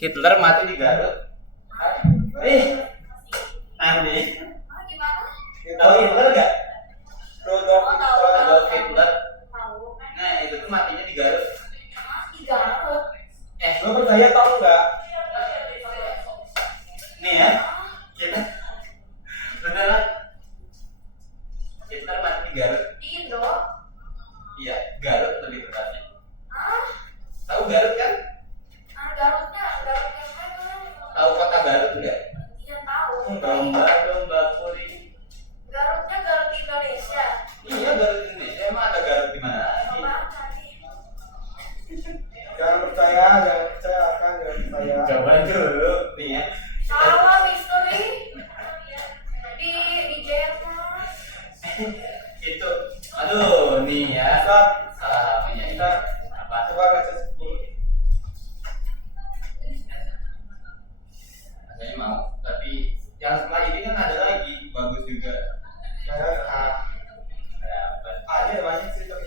Hitler mati di Garut. Nanti. Tahu Hitler nggak? Adolf Hitler. Nah itu tuh matinya di Garut. Lo percaya tau nggak? Nih ya, kita beneran Hitler mati di Garut. Iya, Garut lebih tepatnya. Tahu Garut kan? Tahu kota Garut nggak? Domba kuring. Iya Garut Indonesia. Emang ada Garut di mana lagi? Jangan percaya kan, jangan percaya. Coba dulu nih ya. Itu, aduh nih ya. Ustaz, Salah punya ini. Apa? coba baca 10. Rasanya mau, tapi yang setelah ini kan ada lagi bagus juga. Saya Ada ada banyak sih tapi.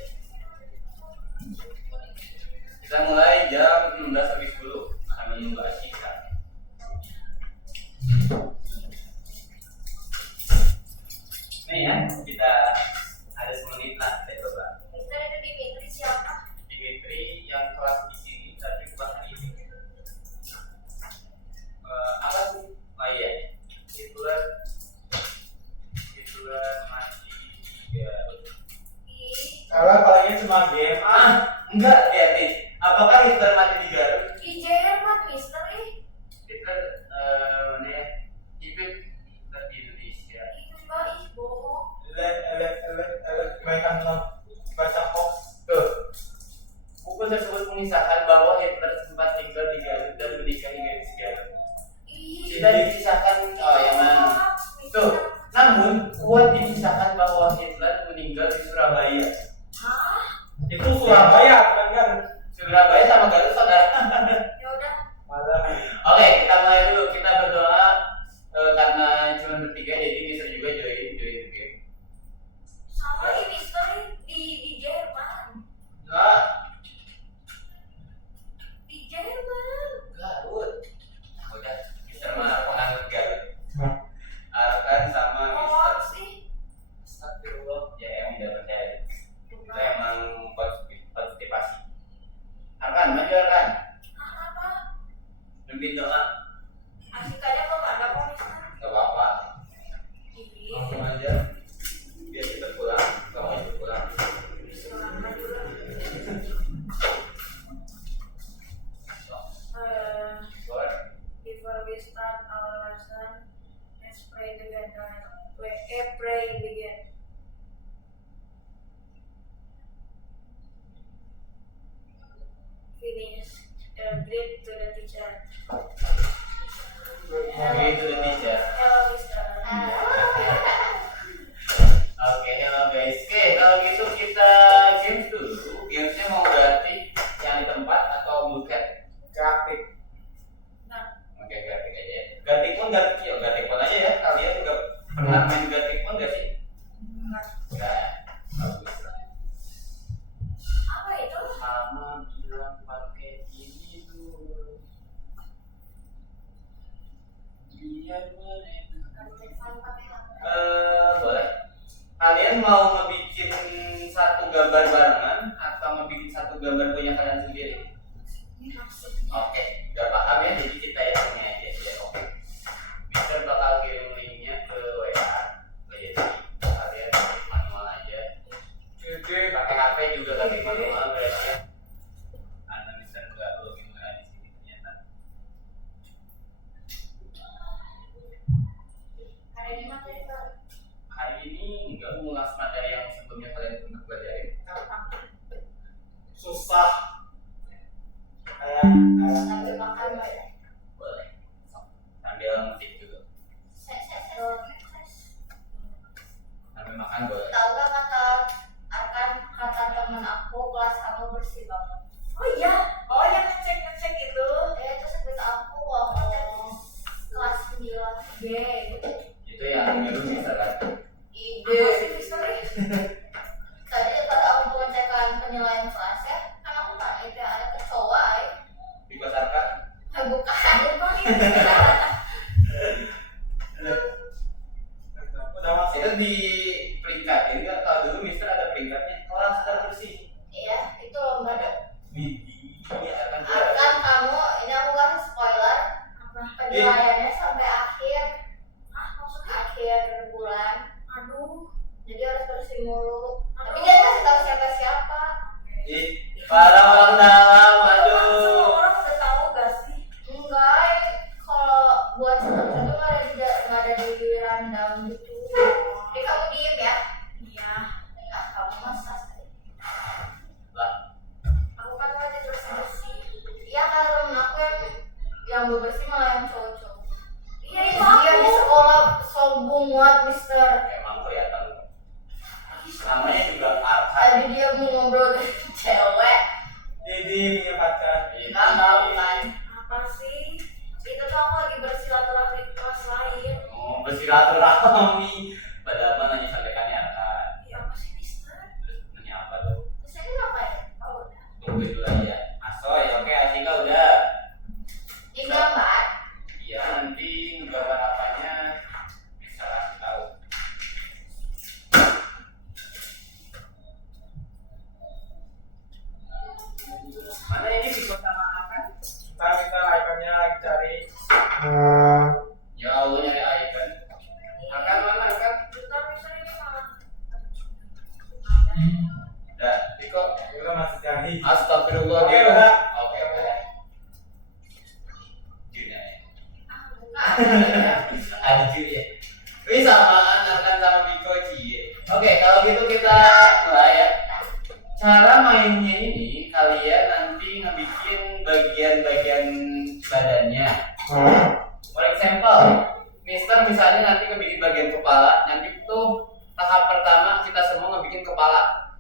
Kita mulai jam 16.10 sambil menunggu Ashika. Nih ya, kita ada 10 menit lah kita coba. Dimitri yang kelas di sini tapi bukan hari ini. Apa sih? Oh iya, Hitler mati juga. Kalau palingnya cuma game. Enggak, lihat nih. Apakah Hitler mati di Garut? Hitler mana ya? Hidup di Indonesia. Kebaikan baca hoax. Tuh. Buku tersebut mengisahkan bahwa Hitler sempat tinggal di Garut dan menikahi gadis Garut. Tidak dikisahkan yang mana. Tuh. Namun, kuat dikisahkan bahwa Hitler meninggal di Surabaya. Itu Surabaya bukan kan? Surabaya sama Garut saudara. Malah. Oke, kita mulai dulu. Kita berdoa karena cuma bertiga jadi bisa juga join game. Nah, Garut. Udah, Mister mah penganut Garut. Arkan sama Mister. Astagfirullah, ya emang tidak percaya. Kita emang konstipasi. Arkan, maju Arkan. Mimpin doa. Gak apa-apa. Langsung aja. Biar kita pulang. Kamu ikut pulang. Before we start our lesson, let's pray together. Pray begin. Finish. Greet to the teacher. Oke, itu the teacher. Hello, Mister. Oke, hello guys. Oke, kalau gitu kita games dulu. Gamesnya mau berarti yang di tempat atau buket? Grafik. Oke, gratik aja ya. Gratikpon aja ya. Kalian juga pernah main gratikpon nggak sih? Nggak. Bagus lah. Apa itu? Sama bilang pakai ini dulu. Biar mereka. Boleh. Kalian mau ngebikin satu gambar barengan atau ngebikin satu gambar punya kalian sendiri? Oke, udah paham ya. Jadi kita hitungnya aja ya. Oke. Mister bakal kirim linknya ke WA. Jadi kalian ketik manual aja. Pakai HP juga ketik manual berarti ya. Anda Mister nggak login WA di sini ternyata. Hari ini nggak mengulas materi Udah masuk. Itu di peringkatin nggak? Kalau dulu Mister ada peringkatnya kelas terbersih. Iya, itu lomba. Iya kan. Akan kamu, ini aku kasih spoiler. Penilaiannya sampai akhir. Maksudnya akhir bulan. Aduh. Jadi harus bersih mulu. Tapi dia kasih tahu siapa-siapa. Ih, para orang dalam, aduh. Semua orang udah tahu gak sih? Enggak, kalau buat satu-satu nggak ada di rundown gitu. Jadi kamu diem ya? Iya. Ah, kamu masak. Lah, Aku kan wajib bersih-bersih. Iya, kalau temen aku yang bersih malah yang cowok-cowok. Iya, itu dia di sekolah sombong banget, Mister. emang kelihatan. Namanya juga Arhan. Tadi dia mau ngobrol dengan cewek. Jadi punya pacar. Bukan. Apa sih? Itu tuh aku lagi bersilaturahmi ke kelas lain. Oh, bersilaturahmi. Padahal mah nanya sampaikannya Arhan. Iya, apa sih, Mister? Terus nanya apa tuh? Terus ini ngapain? Oh, udah. Tungguin dulu aja. Asoy, oke, Asika udah. Ini gambar. Iya, nanti gambar apanya bisa kasih tahu. Mana ini Viko sama Akan? Kita ikonnya lagi cari. Ya Allah nyari icon. Akan mana Akan? Bentar, Mister, ini malah. Udah, Viko. Udah masih cari. Astagfirullah. Oke, Viko. udah. Oke, udah. Gini aja. Ah, bukan. Ada juga. Wih samaan Akan sama Viko cie. Oke, kalau gitu kita mulai ya. Cara mainnya ini kalian nanti ngebikin bagian-bagian badannya. For example, Mister misalnya nanti ngebikin bagian kepala, nanti tuh tahap pertama kita semua ngebikin kepala.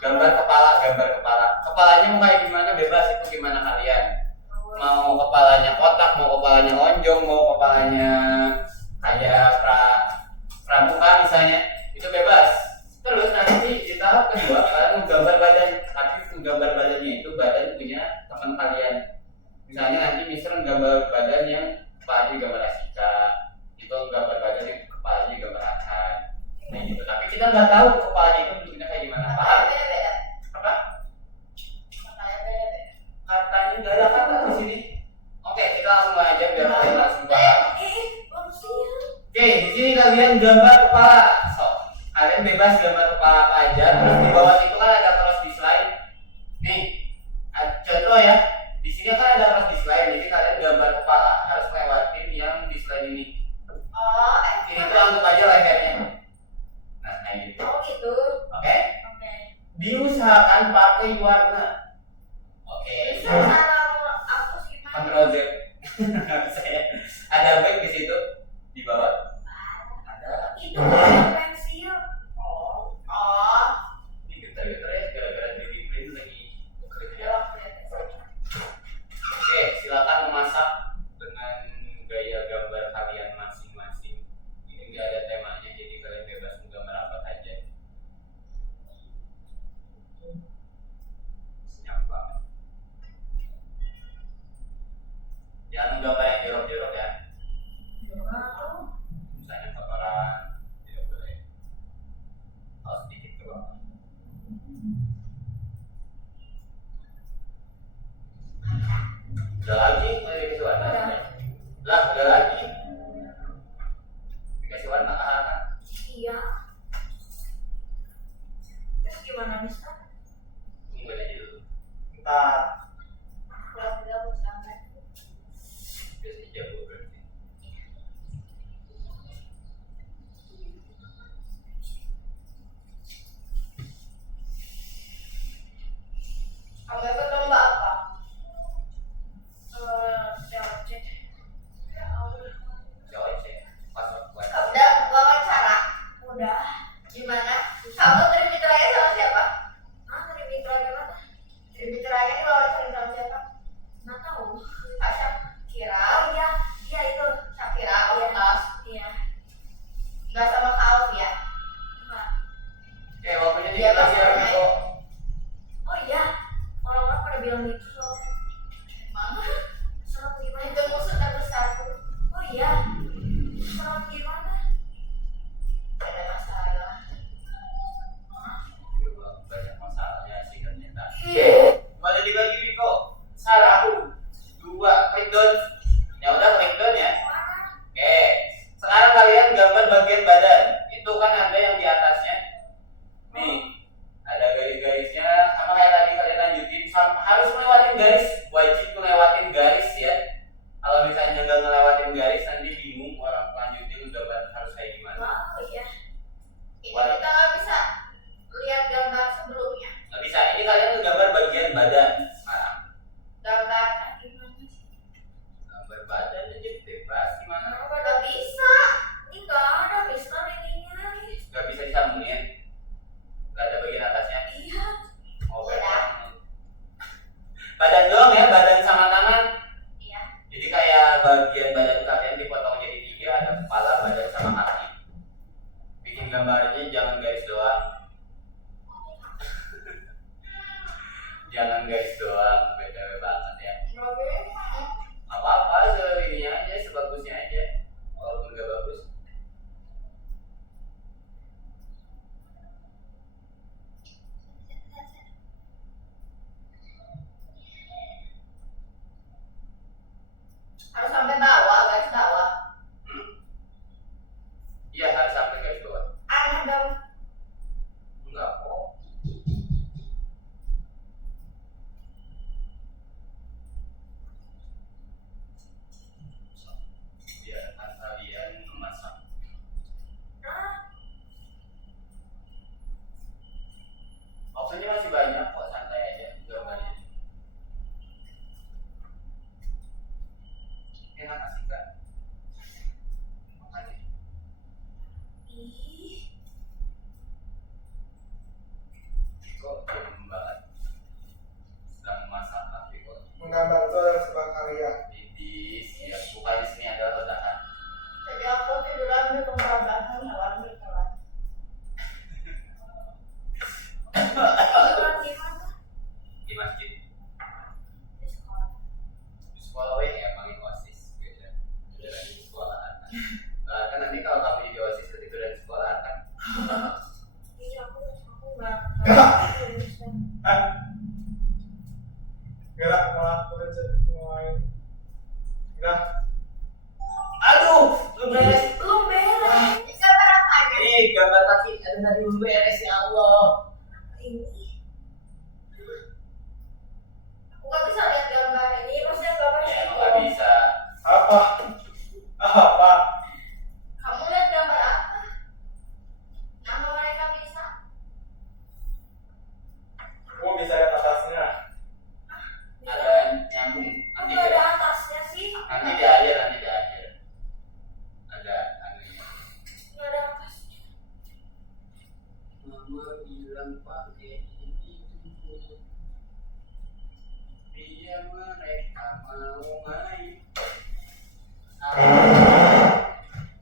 Gambar kepala. Kepalanya mau kayak gimana bebas, itu gimana kalian. Mau kepalanya kotak, mau kepalanya lonjong, mau kepalanya kayak pramuka misalnya, itu bebas. Terus nanti di tahap kedua kalian menggambar badan, tapi gambar badannya itu badan punya teman kalian. Misalnya nanti Mister menggambar badan yang kepalanya gambar Asika, itu gambar badan yang kepalanya gambar Akan. Nah gitu. Tapi kita nggak tahu kepalanya itu bentuknya kayak gimana. Paham? Beda-beda. Apa? Makanya beda-beda. Katanya nggak ada kata di sini. Oke, kita langsung aja biar kalian langsung paham. Manusia. Oke, di sini kalian gambar kepala. So, kalian bebas gambar kepala apa aja. Terus di bawah itu kan ada cross di slide. Nih, contoh ya. Di sini kan ada cross di slide. Jadi kalian gambar kepala harus lewatin yang di slide ini. Oh, Ini tuh anggap aja lehernya. Nah, kayak gitu. Oh gitu. Oke? Oke. Diusahakan pakai warna. Oke. Bisa cara aku gimana? Ctrl Z. Nggak bisa ya. Ada back di situ di bawah. Ada. Itu pakai pensil. Oh. Oh. Ini getar-getar ya gara-gara 3D print lagi bekerja. Oke, silakan memasak dengan gaya gambar kalian masing-masing. Ini nggak ada temanya, jadi kalian bebas menggambar apa saja. Senyap banget. Jangan gambar yang jorok-jorok ya. Misalnya kotoran, tidak boleh. Kalau sedikit ke bawah. Udah lagi, mau dikasih warna? Udah. Lah, udah lagi. Dikasih warna kan? Iya. Terus gimana, Mister? Tungguin aja dulu. Entar. Kalau tidak mau gambar. Biasanya jago berarti. Kamu ikut lomba apa? COC. Jawab sih. Password buat. Udah wawancara. Udah. Gimana? Kamu terima sama siapa? Ah, dari mitra gimana? Terima wawancara done. Yang udah klik done ya. Oke. Sekarang kalian gambar bagian badan. Itu kan ada yang di atasnya. Nih, ada garis-garisnya. Sama kayak tadi kalian lanjutin. Harus melewatin garis. Wajib melewatin garis ya. Kalau misalnya nggak ngelewatin garis, nanti bingung orang lanjutin gambar harus kayak gimana. Oh iya. Ini kita nggak bisa lihat gambar sebelumnya. Nggak bisa. Ini kalian gambar bagian badan sekarang. Gambar gimana sih? Gambar badan aja bebas gimana? Nggak bisa. Ini nggak ada Mister ininya. Nggak bisa disambungin. Nggak ada bagian atasnya. Iya. Oh, Udah. badan doang ya, badan sama tangan. Iya. Jadi kayak bagian badan kalian dipotong jadi 3, ada kepala, badan sama kaki. Bikin gambarnya jangan garis doang. Jangan garis doang, beda banget ya. Nggak bisa. Apa-apa, ininya aja, sebagusnya aja. Walaupun gak bagus. Harus sampai bawah, garis bawah. Iya, harus sampai garis bawah. Aneh dong. Enggak kok. Biarkan kalian memasak. Opsinya masih banyak kok, santai aja gambarnya. Enak asik kan? Makanya. Ih. Kok belum banget. Sedang memasak tapi kok. Menggambar itu adalah sebuah karya. Jadi siap, bukannya sini adalah ledakan. Jadi aku tiduran di tempat belakang hewan berkelan. Tiduran di mana? Di masjid. Di sekolah. Di sekolah weh ya panggil OSIS beda. Beda lagi di sekolahan. Nah, kan nanti kalau kamu jadi OSIS ketiduran di sekolah kan. Iya aku nggak. Gerak malah kerja main. Gerak. Aduh, lu beres. Belum beres. Ini gambar apanya? Ih, gambar kaki ada tadi belum beres ya Allah. Ini. Aku nggak bisa lihat gambar ini. Maksudnya gambar Ya, itu. nggak bisa. Apa? Apa? Kamu lihat gambar apa? Nama mereka bisa. Gua bisa lihat atasnya. Ada nyambung. Nanti ada atasnya sih. Nanti di akhir, nanti di akhir. Ada anunya. Nggak ada atasnya. Mama bilang pakai ini dulu. Biar mereka mau main.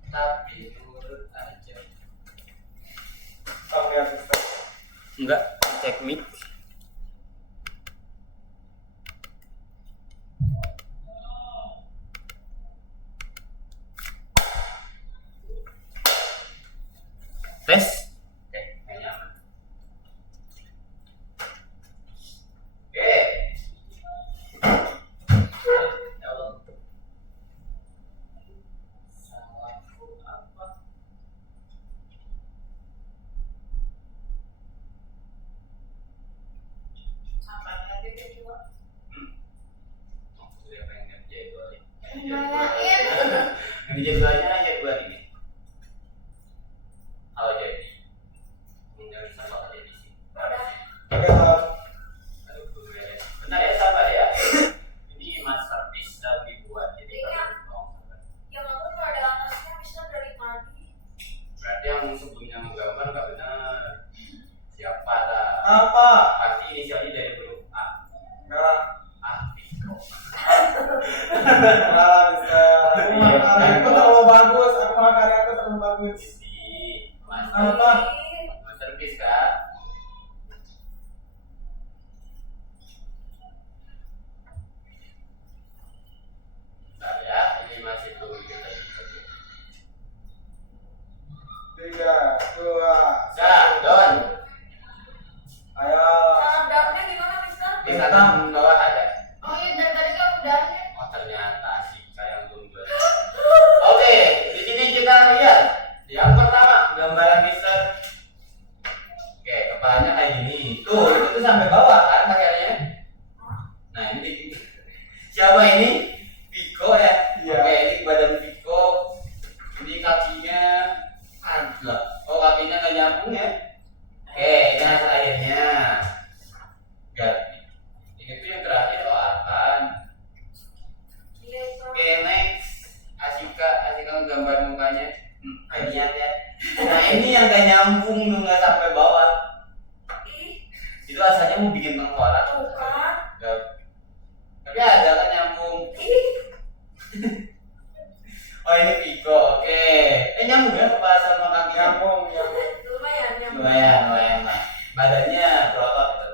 Tapi nurut aja. Kamu lihat Mister. Enggak, cek mic. Tes. Oke, kayaknya aman. Oke. Ya Allah. Salahku apa? Apanya dia kedua? Oh, sudah pengen jadwal. Nanyain. Yang jadwalnya aja dua ini. Kalau jadi, nggak bisa bakal jadi sih. Udah. Oke, Tal. Aduh, belum beres. Bentar ya, sabar ya. Ini masterpiece sedang dibuat, jadi Iya. kalian tolong sabar. Yang aku nggak ada atasnya bisa dari tadi. Berarti yang sebelumnya menggambar nggak benar. Siapa dah? Apa? Pasti inisialnya dari huruf A. Gerak. Biko. Gerak, Mister. Aku terlalu bagus. Aku mah karya aku terlalu bagus. Jadi, Apa? masterpiece kan? Bentar ya, ini masih tunggu kita. 3, 2, Dah, Don. Ayo. Cara darahnya gimana, Mister? Di kanan bawah ada. Oh iya, dari tadi kan udahnya. Oh, ternyata sih saya belum jual. Oke, di sini kita lihat yang pertama gambaran Mister. Oke, kepalanya kayak gini. Tuh, itu tuh sampai bawah kan kayaknya. Nah, ini siapa ini? Viko ya. Iya. Oke, ini badan Viko. Ini kakinya ada. Oh, kakinya nggak nyambung ya. Oke, ini hasil akhirnya. Itu yang terakhir Arkan. Oke, next Asika gambar mukanya. Lihat ya. Nah, ini yang gak nyambung tuh, nggak sampai bawah. Itu asalnya mau bikin tengkorak. Gak. Tapi ada kan nyambung. Oh, ini Viko. Oke. Nyambung ya kepala sama kaki. Nyambung. Lumayan lah. Badannya berotot gitu.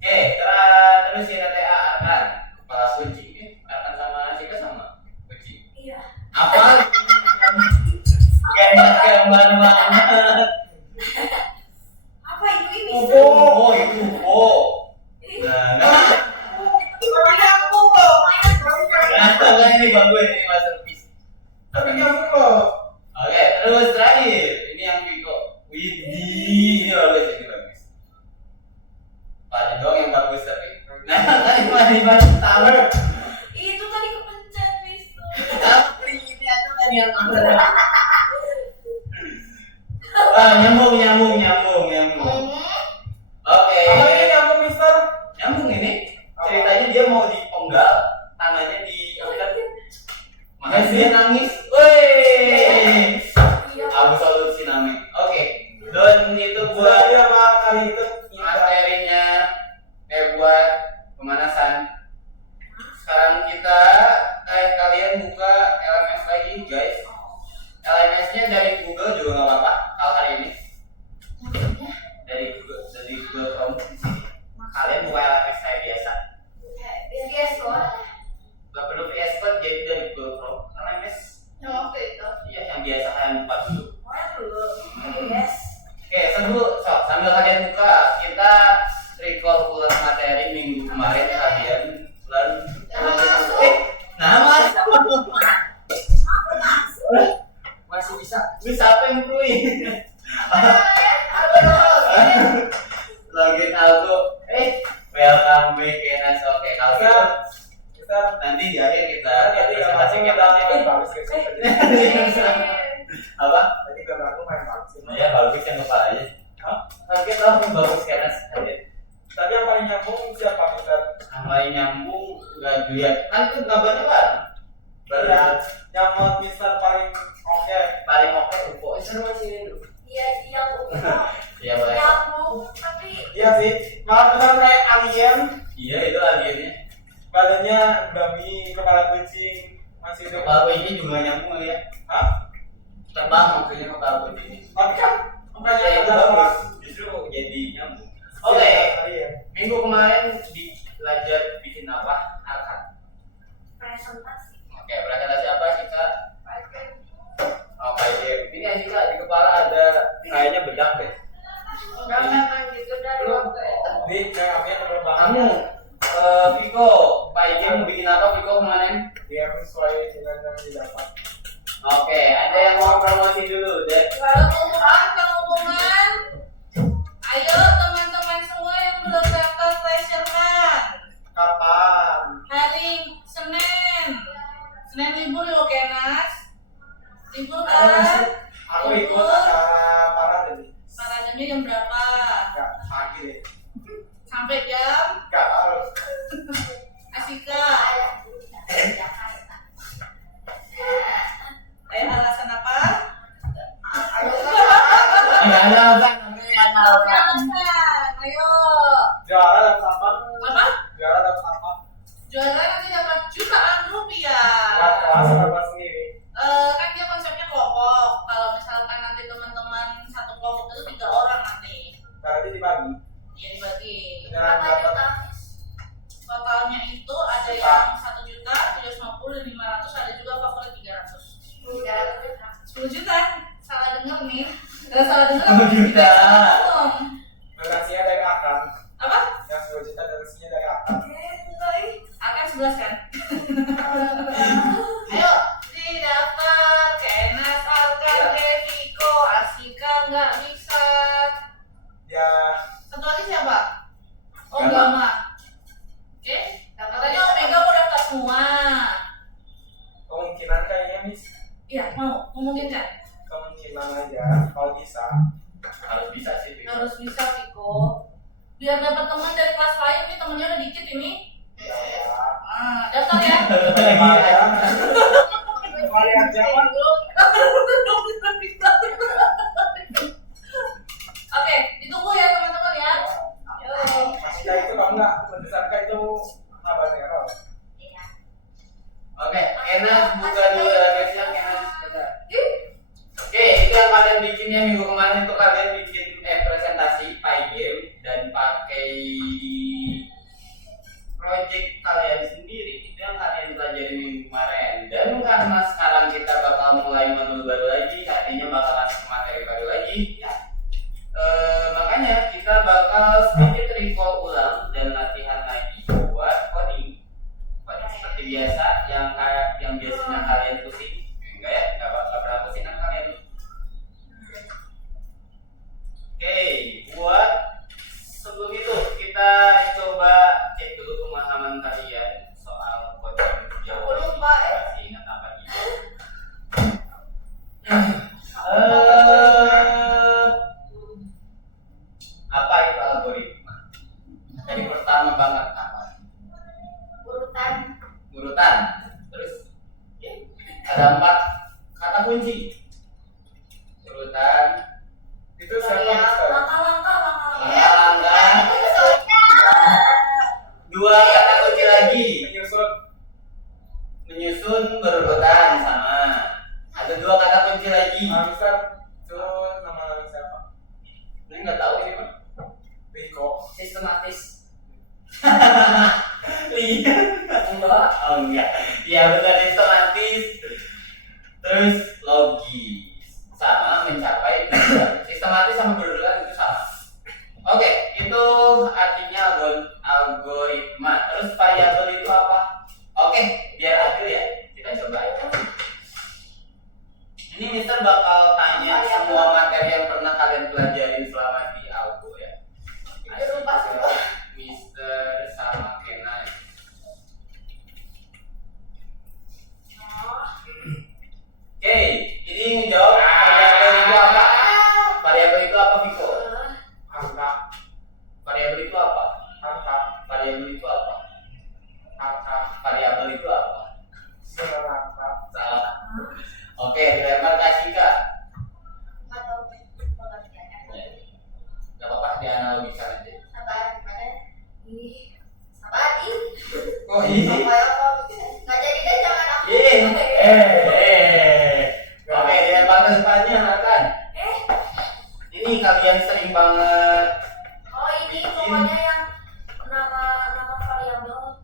Oke, terus kita TA Arkan, kepala kucing. Arkan sama Asika sama kucing. Apa? Kayak gambar banget. Oh, itu Nah, ini bagus ini masterpiece. Tapi nyambung loh. Oke, terus terakhir ini yang Viko. Widih, ini bagus. Pada dong yang bagus tapi. Nah, tadi mana tahu. Itu tadi kepencet, Mister. Tapi ini ada kan yang nyambung. Oke. Apa ini nyambung Mister? Nyambung ini. Ceritanya dia mau dipenggal, tangannya diangkat. Makanya dia nangis. Woi. Absolut siname. Oke. Dan itu buat Saya Pak kali itu materinya buat pemanasan. Sekarang kita kalian buka LMS lagi guys. LMS-nya dari Google juga nggak apa-apa kalau hari ini. Dari Google Chrome di sini. Kalian buka LMS saya biasa. Gak perlu VS Code, jadi dari Google Chrome. LMS iya yang biasa kalian buka dulu. Oke, sambil kalian buka, kita recall ulang materi minggu kemarin kalian masih bisa apa yang perluin? Login auto, welcome back Kenas. Oke, kalau gitu kita nanti di akhir kita tadi presentasinya gambarnya nanti. bagus guys. Apa? Tadi gambarku main bagus. Ya bagus yang kepala aja. Target orang bagus Kenas aja. Tadi yang paling nyambung siapa Mister? Yang paling nyambung nggak dilihat kan itu gambarnya kan? Iya, yang menurut Mister paling oke. Paling oke UFO. Seru masih ini dulu. Iya boleh. Iya sih, malah benar kayak alien. Iya itu aliennya. Badannya babi, kepala kucing, masih itu. Kepala ini juga nyambung kali ya. Hah? Terbang maksudnya kepala ini. Tapi kan bukannya Ya itu ada bagus. Justru jadi nyambung. Oke. Iya. Minggu kemarin belajar bikin apa? Arkan. Oke, presentasi apa kita? Oh, kayak ini Asika di kepala ada kayaknya bedak deh. Ini kayak apa yang penerbangan? Kamu, Viko, Pak Ige mau bikin apa Viko kemarin? Biar sesuai dengan yang didapat. Oke, ada yang mau promosi dulu deh. Pengumuman. Ayo teman-teman semua yang belum daftar Treasure Hunt. Kapan? Hari Senin libur yuk Kenas. Libur Ada kan? masuk. Aku ikut acara parade nih. Paradenya jam berapa? Enggak, pagi deh. Sampai jam Enggak tahu. Asika. Alasan apa? Ayo. Juara dapat apa? Apa? Juara dapat apa? Juara nanti dapat jutaan rupiah. Buat kelas atau buat sendiri? Kan dia konsepnya kelompok. Kalau misalkan nanti teman-teman satu kelompok itu 3 orang nanti. Berarti dibagi. Iya dibagi. Beneran dapat. Totalnya itu ada yang 1 juta, 750, dan 500, ada juga favorit 300. 10 juta. Salah denger nih. Salah denger. 10 juta. Donasinya dari Akan. Apa? Yang 10 juta donasinya dari Akan. Akan 11 kan? Ayo didaftar ke Enas, Alkan, Deviko, Asika nggak bisa. Ya, Satu lagi siapa? Oh Gama. Gama. Oke. Katanya Omega mau daftar semua. kemungkinan kayaknya Miss. Iya mau memungkinkan. Kemungkinan aja kalau bisa. Harus bisa sih. Viko. Harus bisa Viko. Biar dapat teman dari kelas lain nih, temennya udah dikit ini. Ya, Daftar ya. ya. Kali aja kan. Oke, ditunggu ya teman-teman ya. Yo. Masih itu kalau nggak berdasarkan itu apa nih kalau? Iya. Oke, Enas buka dulu website Enas. Oke, itu yang kalian bikinnya minggu kemarin itu kalian bikin presentasi PyGame dan pakai project kalian sendiri. Itu yang kalian pelajari minggu kemarin. Dan karena sekarang kita bakal mulai modul baru lagi, artinya bakal masuk ke materi baru lagi. Makanya kita bakal sedikit recall ulang dan latihan lagi buat coding. Coding seperti biasa yang biasanya kalian pusing. Enggak ya, enggak pernah pusing kan kalian. Oke, buat sebelum itu kita coba cek dulu pemahaman kalian soal coding Jawa. Aku lupa, Masih ingat apa tidak? Apa itu algoritma? Jadi pertama banget apa? Urutan. Urutan. Terus ada 4 kata kunci. Urutan, Itu siapa Mister? Langkah-langkah. langkah, Itu soalnya. 2 kata kunci lagi. Menyusun. Menyusun berurutan sama. Ada 2 kata kunci lagi. Mister, itu nama siapa? Ini nggak tahu ini mah. Riko. Sistematis. Iya. Enggak. Oh enggak. Iya benar sistematis. Terus logis sama mencapai tujuan. Sistematis sama berurutan itu sama. Oke, itu artinya algoritma. Terus variabel itu apa? Oke, biar adil ya. Kita coba ya. Ini Mister bakal tanya semua materi yang pernah kalian pelajarin selama di algo ya. Itu lupa semua. Mister sama Kenan. Oke, ini ngejawab variabel itu apa? Variabel itu apa, Viko? Angka. Variabel itu apa? Angka. Variabel itu apa? Angka. Variabel itu apa? Angka. Salah. Oke, dilempar ke Ashika. Atau pengertian. Gak apa-apa, dianalogikan aja. Sabar gimana? Ih, sabar ih. Oh iya. Apa ya kok? Nggak jadi deh jangan aku. Oke, dilempar ke depannya, Nathan. Ini kalian sering banget. Oh ini pokoknya yang nama variabel.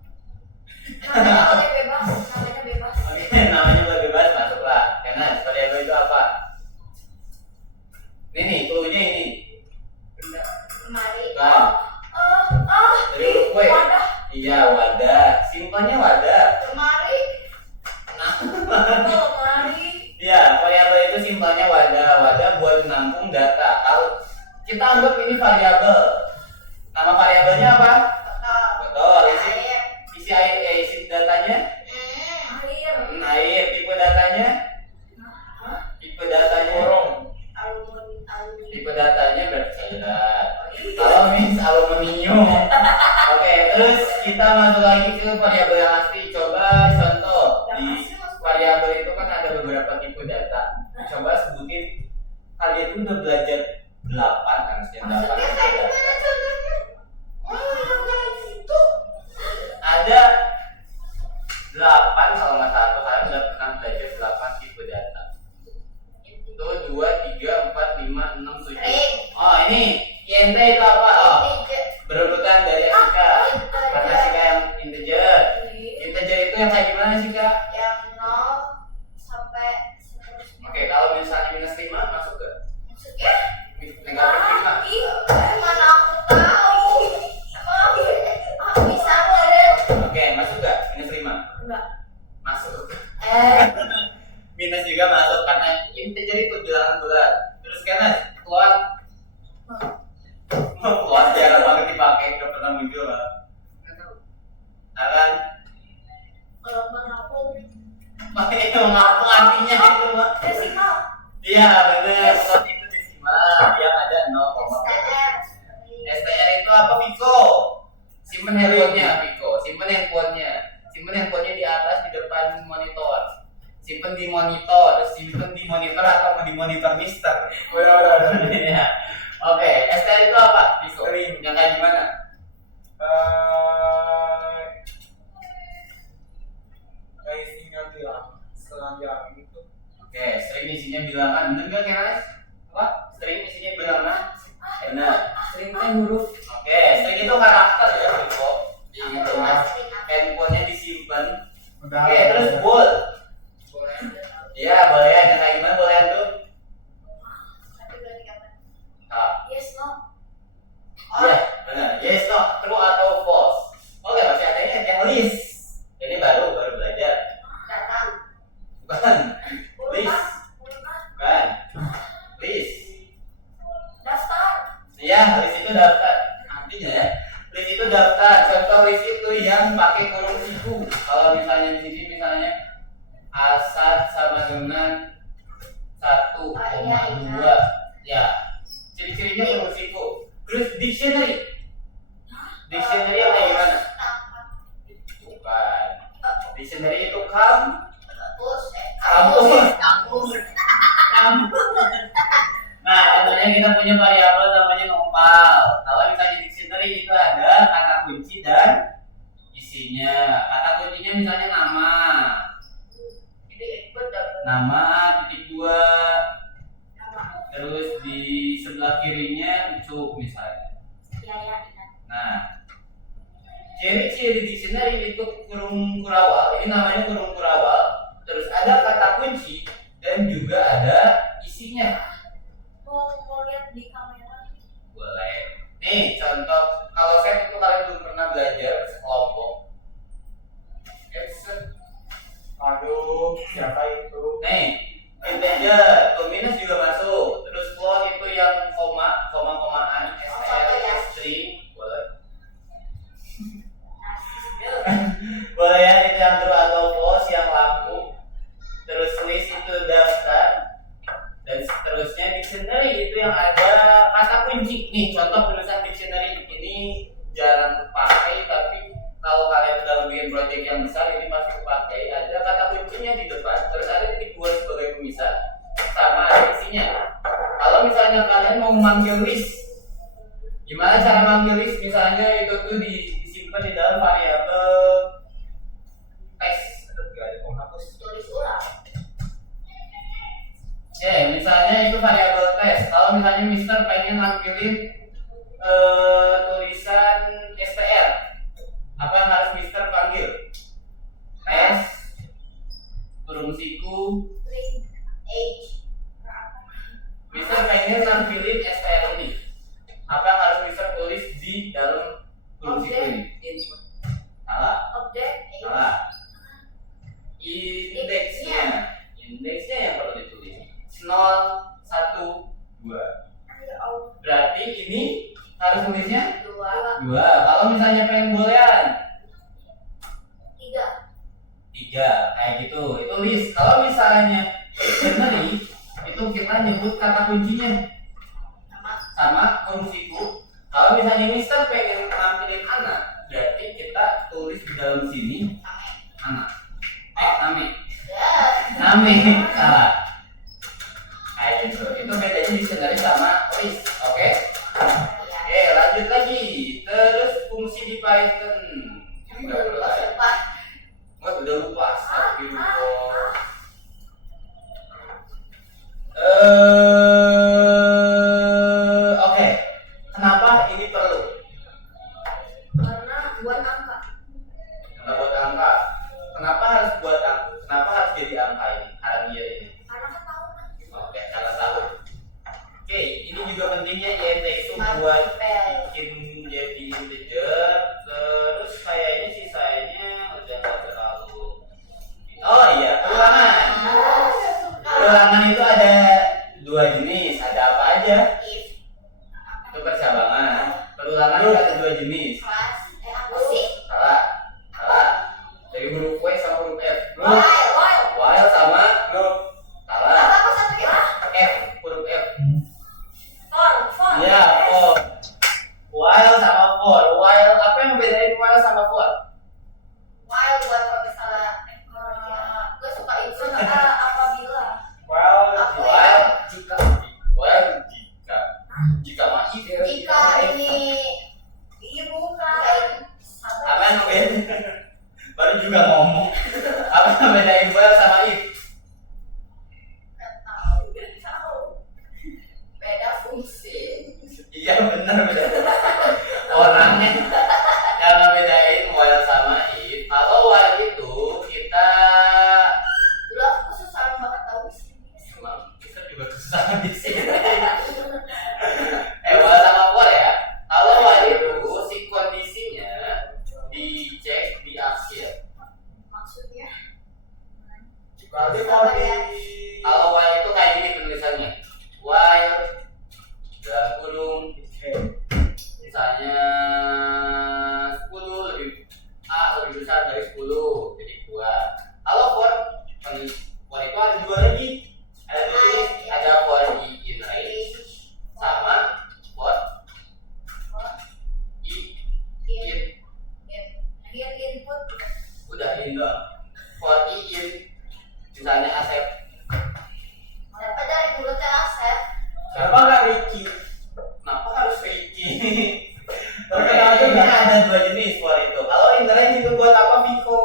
Namanya boleh bebas. Namanya bebas. Oke, namanya boleh bebas, masuklah. Karena variabel itu apa? Ini, clue-nya ini. Kemari. Nah, dari huruf W. Wadah. Iya, wadah. Simpelnya wadah. Kemari. Kemari. Iya, variabel itu simpelnya wadah. Wadah buat menampung data. Kalau kita anggap ini variabel. Nama variabelnya apa? Betul. Betul. Air. Isi air, isi datanya. Air. Air. Tipe datanya. Tipe datanya. Borong. Aluminium. Tipe datanya berarti cairan. Kalau means aluminium. Oke, terus kita masuk lagi ke variabel yang asli. Coba contoh di variabel itu kan ada beberapa tipe data. Coba sebutin. Kalian tuh udah belajar 8 kan, sekian 8 Maksudnya tipe kayak data. gimana contohnya? Kayak gitu. Ada 8 kalau nggak salah, kalian udah pernah belajar 8 tipe data. Itu 2, 3, 4, 5, 6, 7. Ring. Oh ini INT itu apa? Oh, Integer. berurutan dari Asika. Karena Asika yang integer. Integer itu yang kayak gimana sih Kak? Yang 0 sampai seterusnya. Oke, kalau misalnya minus 5 masuk ke Maksudnya? negatif 5. Mana aku tahu? Emang bisa boleh? Oke, masuk gak minus 5? Enggak. Masuk. Minus juga masuk karena integer itu bilangan bulat. Terus kan keluar keluar jarang banget dipakai, nggak pernah muncul lah. Akan pakai mengapung artinya itu mah. Desimal. Iya benar, kalau itu desimal yang ada 0, STR. STR itu apa Viko? Simpen handphonenya Viko, simpen handphonenya di atas di depan monitor. Simpen di monitor atau di monitor Mister. Iya. Oke, STR itu apa? Viko. Yang kayak gimana? Kayak isinya bilang selanjang itu. Oke, string isinya bilangan. Bener nggak Keras? Apa? String isinya bilangan? Benar. String itu huruf. Oke, string itu karakter ya Viko. Di handphonenya disimpan. Oke, terus bool. Iya, boleh yang kayak gimana boleh tuh? Yes, no. Iya, benar. Yes, no, true atau false. Oke, masih ada yang list. Ini baru belajar. Data. Bukan. List. Bukan. List. Daftar. Iya, list itu daftar. Artinya ya, list itu daftar. Contoh list itu yang pakai kurung siku. Kalau misalnya di sini misalnya Asad sama dengan 1,2. Ya. Ciri-cirinya kurung siku. Terus dictionary. Dictionary yang kayak gimana? Bukan. Dictionary itu kamus. Nah, contohnya kita punya variabel namanya nopal. Kalau misalnya dictionary itu ada kata kunci dan isinya. Kata kuncinya misalnya nama titik 2. Terus di sebelah kirinya ucup misalnya. Nah, ciri-ciri dictionary itu kurung kurawal. Ini namanya kurung kurawal. Terus ada kata kunci dan juga ada isinya. Mau lihat di kamera? Boleh. Nih contoh, kalau saya itu kalian belum pernah belajar sekelompok. Aduh, siapa itu? Nih, integer, minus juga masuk. Terus float itu yang komaan, STR, string, boleh. Boleh ya, itu yang true atau false, yang lampu. Terus list itu daftar. Dan seterusnya dictionary itu yang ada kata kunci. Nih contoh tulisan dictionary ini jarang pakai, tapi kalau kalian sedang bikin project yang besar ini pasti pakai. Ada kata kuncinya di depan, terus ada titik 2 sebagai pemisah, sama ada isinya. Kalau misalnya kalian mau memanggil list, gimana cara manggil list? Misalnya itu tuh disimpan di dalam variabel text. Gak ada penghapus. Tulis ulang. Oke, misalnya itu variabel test. Kalau misalnya Mister pengen nampilin tulisan STR, apa yang harus Mister panggil? Tes, kurung siku. String H. Mister pengen nampilin STR ini, apa yang harus Mister tulis di dalam kurung siku ini? Salah. Objek H. Salah. Indeksnya yang perlu ditulis. 0, 1, 2. Berarti ini harus tulisnya 2. Kalau misalnya pengen boolean 3 kayak gitu. Itu list. Kalau misalnya dictionary itu kita nyebut kata kuncinya sama kurung siku. Kalau misalnya Mister pengen nampilin anak, berarti kita tulis di dalam sini anak. Name. Salah. Kayak gitu. Itu bedanya dictionary sama list. Oke? Oke, lanjut lagi. Terus fungsi di Python. Udah lupa. Astagfirullah. Oke. Kenapa ini perlu? Karena buat angka. Karena buat angka. Kenapa harus buat angka? Kenapa harus jadi angka ini? Harian ini. Karena kan tahu. Oke, karena tahu. Oke, ini juga pentingnya INT itu buat bikin jadi integer. Terus kayaknya sisanya udah nggak terlalu. Oh iya, Berarti Sabar kalau ya. di Kalau Y itu kayak gini penulisannya. Y dalam kurung misalnya 10 lebih A lebih besar dari 10 jadi kuat. Kalau for itu ada dua lagi. Ada tulis ada for I in range sama for I in. Input. Udah in doang. For I in misalnya Asep. Kenapa dari mulutnya Asep? kenapa nggak Ricky? Kenapa harus Ricky? Terkenal Oke, ini juga. ada dua jenis for itu. Kalau in range itu buat apa Viko?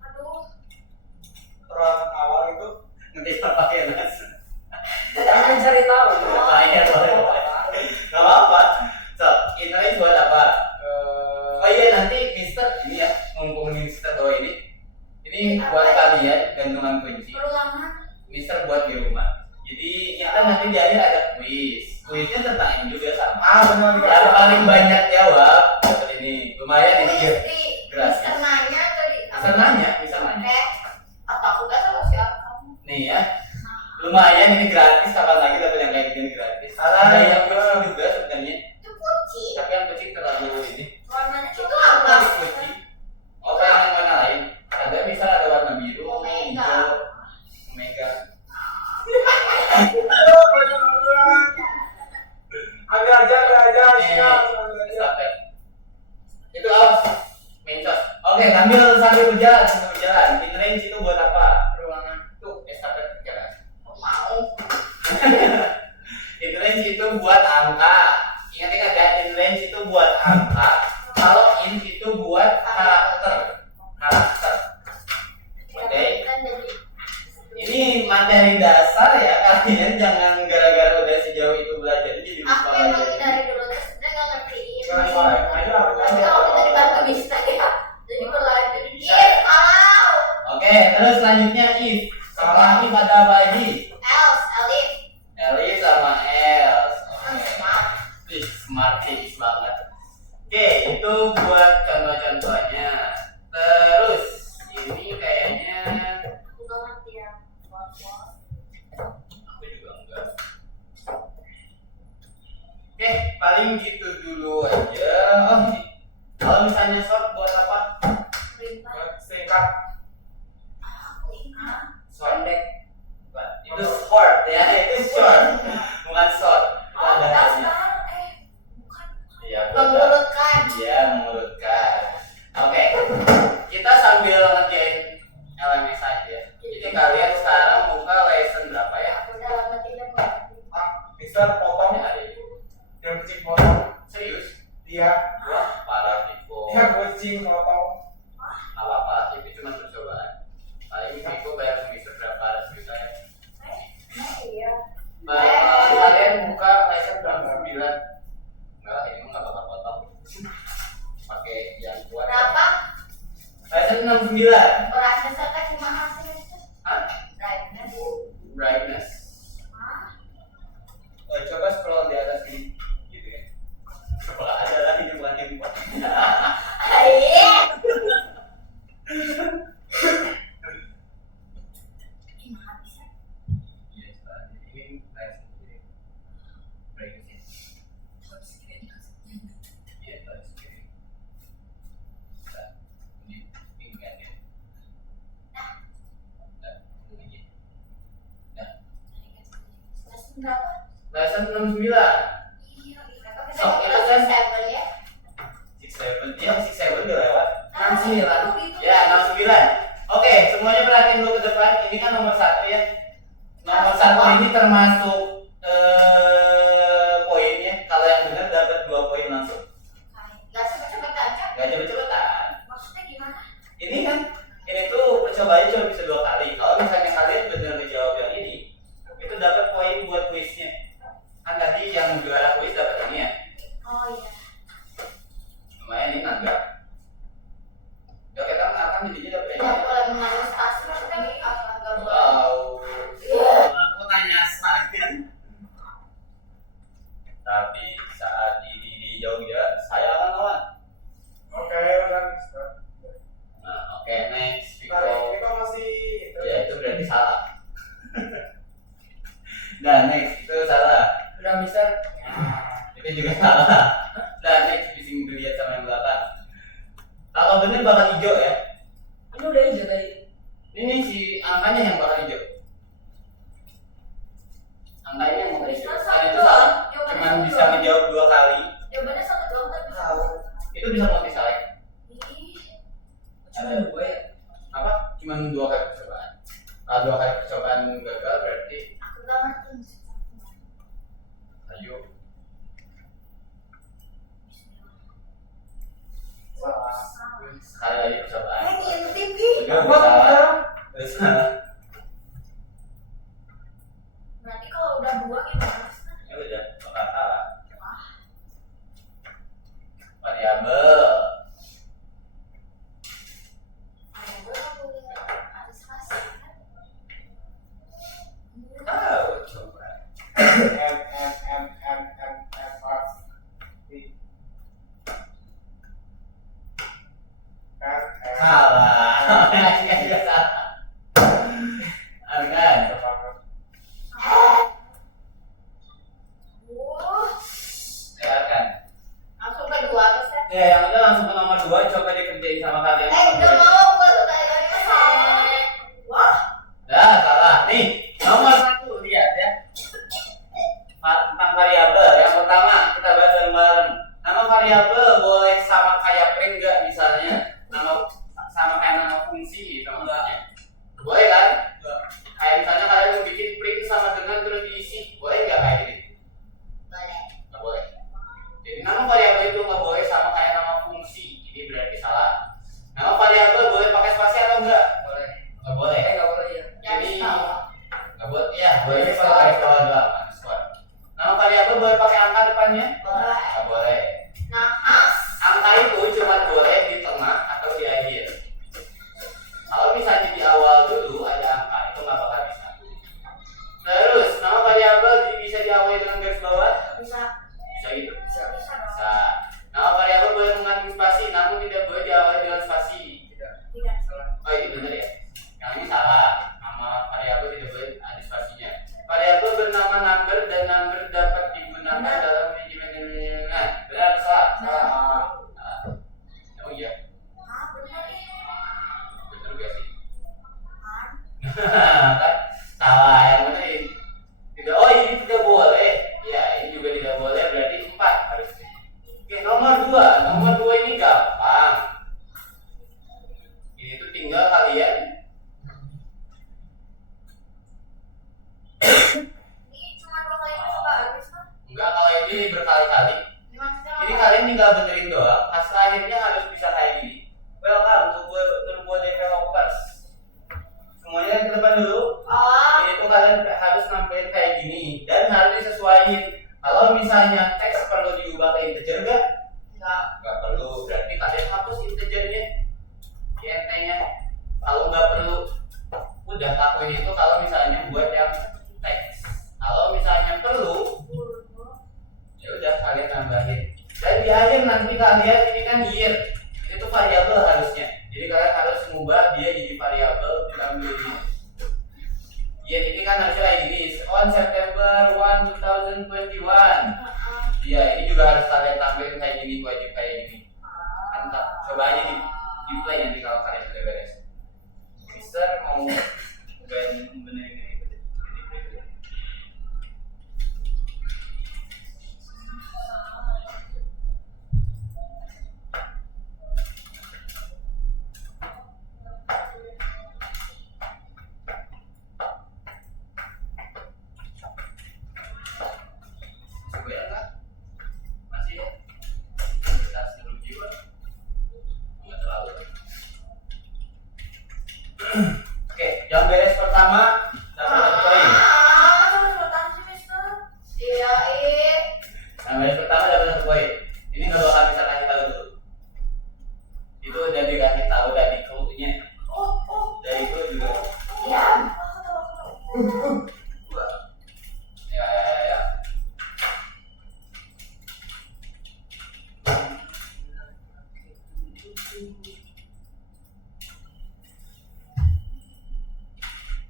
Aduh. Perang awal itu Nanti apa ya Mas? akan cari tahu. Bahaya boleh. Gak apa-apa. So, in range buat apa? Oh iya nanti Mister ini ya mumpung Mister bawa ini buat kalian gantungan kunci. Perulangan. Mister buat di rumah. Jadi kita nanti di akhir ada kuis. Kuisnya tentang ini juga sama. Benar Yang paling banyak jawab dapat ini. Lumayan ini. Kuis di Gratis. Mister nanya tadi. Bisa nanya, bisa nanya. Oke. Atau aku gak sama siapa? Nih ya. Lumayan ini gratis. Kapan lagi dapat yang kayak gini gratis? Ada yang kecil juga sebenarnya. Itu kucing. Tapi yang kecil terlalu ini. Warnanya itu apa? Kucing. Oh pengen yang warna lain. Ada misal ada warna biru, Omega. hijau, omega. Ambil aja siap. Estafet. Itu awas. Mencos. Oke, sambil berjalan. In range itu buat apa? Ruangan. Tuh, estafet berjalan. Mau. In range itu buat angka. Ingat ya, in range itu buat angka. Kalau in itu buat karakter. Oke. Ini materi dasar ya, kalian jangan gara-gara udah sejauh itu belajar jadi Aku lupa emang belajar. dari dulu tuh sebenarnya nggak ngertiin. Kenapa? Ayo, Tapi kalau kita dibantu bisa ya. Jadi berlanjut. Jadi bisa. Iya, kalau. Oke, terus selanjutnya if. Sama if ada apa lagi? Else, Alif. Elif sama else. Hmm, Oke. smart. Ih, smart tips banget. Oke, itu buat contoh-contohnya. Terus ini kayaknya Aku nggak ngerti ya. aku juga enggak. Oke, paling gitu dulu aja. Oh, kalau misalnya short buat apa? Perintah. Singkat. Aku ingat. Pendek. Bukan. Itu short ya, itu short. Bukan short. Itu Oh, ada dasar. artinya. Bukan. Iya, betul. Mengurutkan. Iya, mengurutkan. Oke, kita sambil ngerjain LMS aja. Jadi kalian sekarang buka lesson berapa ya? Aku udah lama tidak mengerti. Mister potong Yang ada itu. yang kucing potong. Serius? Dia Wah, parah Viko. kucing potong. Nggak apa-apa, itu cuma percobaan. Paling Viko bayar semester berapa ratus juta ya? Iya. Nah, kalian buka lesson berapa 9? Enggak, ini mah nggak bakal potong. Pakai yang kuat. Berapa? Lesson 69. Orangnya saya kasih mahal sih. Hah? Brightness. Brightness. Hah? Coba scroll di atas ini, gitu ya. Coba ada lagi di bukan yang kuat. Iya. Gimana bisa? Iya, sekarang ini lesson ini. Brightness. Iya, harus kirim. Nah, ini kan ya. Nah, ini lagi. Nah, Lesson berapa? lesson 69. Iya, berapa? So, Kita itu kelas kan 7 ya. 67, ya 67 udah lewat. Ah, 69. gitu. Ya, 69. Oke, semuanya perhatiin dulu ke depan. Ini kan nomor 1 ya. Nomor 1 ini termasuk poinnya. Kalau yang benar dapat 2 poin langsung. Gak cepet-cepet aja. Gak cepet-cepetan. Maksudnya gimana? Ini kan itu percobaannya cuma bisa 2 kali. Kalau misalnya kalian benar menjawab yang ini, itu dapat poin buat kuisnya. Kan tadi yang juara kuis dapat ini ya. Oh iya. Lumayan ini nanggap. Ya kita akan jadinya dapat Udah ini. mulai menganalisis maksudnya apa? Gak boleh. Wow. Iya. Aku tanya saya. Tapi saat ini di Jogja, saya akan lawan. Kalau bener bakal hijau ya. Ini udah hijau tadi. Ini si angkanya yang bakal hijau. Angkanya yang bakal hijau. Karena itu salah. Cuman bisa ngejawab 2 kali. Jawabannya satu doang tapi Tahu. Itu bisa multi-select. Cuma 2 ya. Apa? Cuman 2 kali percobaan. Kalau 2 kali percobaan gagal berarti aku gak ngerti. ayo. Salah. Sekali lagi percobaan. Ngintip ih. Udah Apa? salah. Udah salah. Berarti kalau udah 2 gimana? Ya udah, bakal salah. Variabel. Tahu coba. Salah. Ya salah. Argan. Ya Argan. Langsung kedua bisa. Ya yang udah langsung ke nomor 2 coba dikerjain sama kalian. Udah mau gua suka dari mana? Wah, Dah salah. Nih nomor 1 lihat ya. Tentang variabel. Yang pertama kita bahas bareng-bareng. Nama variabel boleh sama kayak print nggak misalnya? Nama sama kayak nama fungsi gitu maksudnya. Boleh kan? Kayak misalnya kalian mau bikin print sama dengan terus diisi, boleh nggak kayak gini? boleh. Nggak boleh. Jadi nama variabel itu nggak boleh sama kayak nama fungsi. Ini berarti salah. Nama variabel boleh pakai spasi atau enggak? Boleh. Nggak boleh. Nggak boleh ya. Jadi Jadi nggak boleh. Ya boleh kalau garis bawah doang. Underscore. Nama variabel boleh pakai angka depannya? boleh. Nggak boleh. Nah, Angka itu cuma boleh di tengah atau di akhir. Kalau misalnya di awal dulu ada angka, itu nggak bakal bisa. Terus, nama variabel bisa diawali dengan garis bawah? bisa. Bisa gitu? Bisa dong. Bisa. Nama variabel boleh mengandung spasi, namun tidak boleh diawali dengan spasi. Tidak. Tidak. Salah. Oh, ini benar ya? Yang ini salah. Nama variabel tidak boleh ada spasinya. Variabel bernama number dan number dapat digunakan Benar. dalam manajemen. Nah, benar atau salah? Salah. Oh iya, Ah, benar nih. benar gak sih? Kan? Kan salah yang benar ini. Tidak, oh ini tidak boleh. Ya, ini juga tidak boleh. Berarti 4 harusnya. Oke, nomor 2 ini gampang. Ini tuh tinggal kalian. Ini cuma 2 kali percobaan bisa. Enggak, kalau ini berkali-kali. Ini maksudnya Jadi apa? kalian tinggal benerin doang. Hasil akhirnya harus bisa kayak gini. Welcome to Turbo Developers. Semuanya ke depan dulu. Oh, Ini tuh kalian harus nampilin kayak gini dan harus disesuaikan. Kalau misalnya teks perlu diubah ke integer nggak perlu. Berarti kalian hapus integernya di nt-nya. Kalau nggak perlu, udah lakuin itu kalau misalnya buat yang teks. Kalau misalnya perlu, ya udah kalian tambahin. Dan di akhir nanti kalian ini kan year, itu variabel harusnya. Jadi kalian harus mengubah dia jadi variabel diambil ini. Year ini kan harusnya kayak gini. On September 1, 2021. Iya, ini juga harus kalian tampilin kayak gini, wajib kayak gini. Mantap. Coba aja di play nanti kalau kalian sudah beres. Mister mau benerin ini. Bayar nggak? Masih ya? Kita 10 jiwa. Nggak terlalu. Oke, yang beres pertama dapat 1 poin. Iya, iya. Yang beres pertama dapat 1 poin. Ini nggak bakal bisa kasih tahu dulu. Itu udah dikasih tahu dari clue-nya. Dari clue juga. Iya. Ya.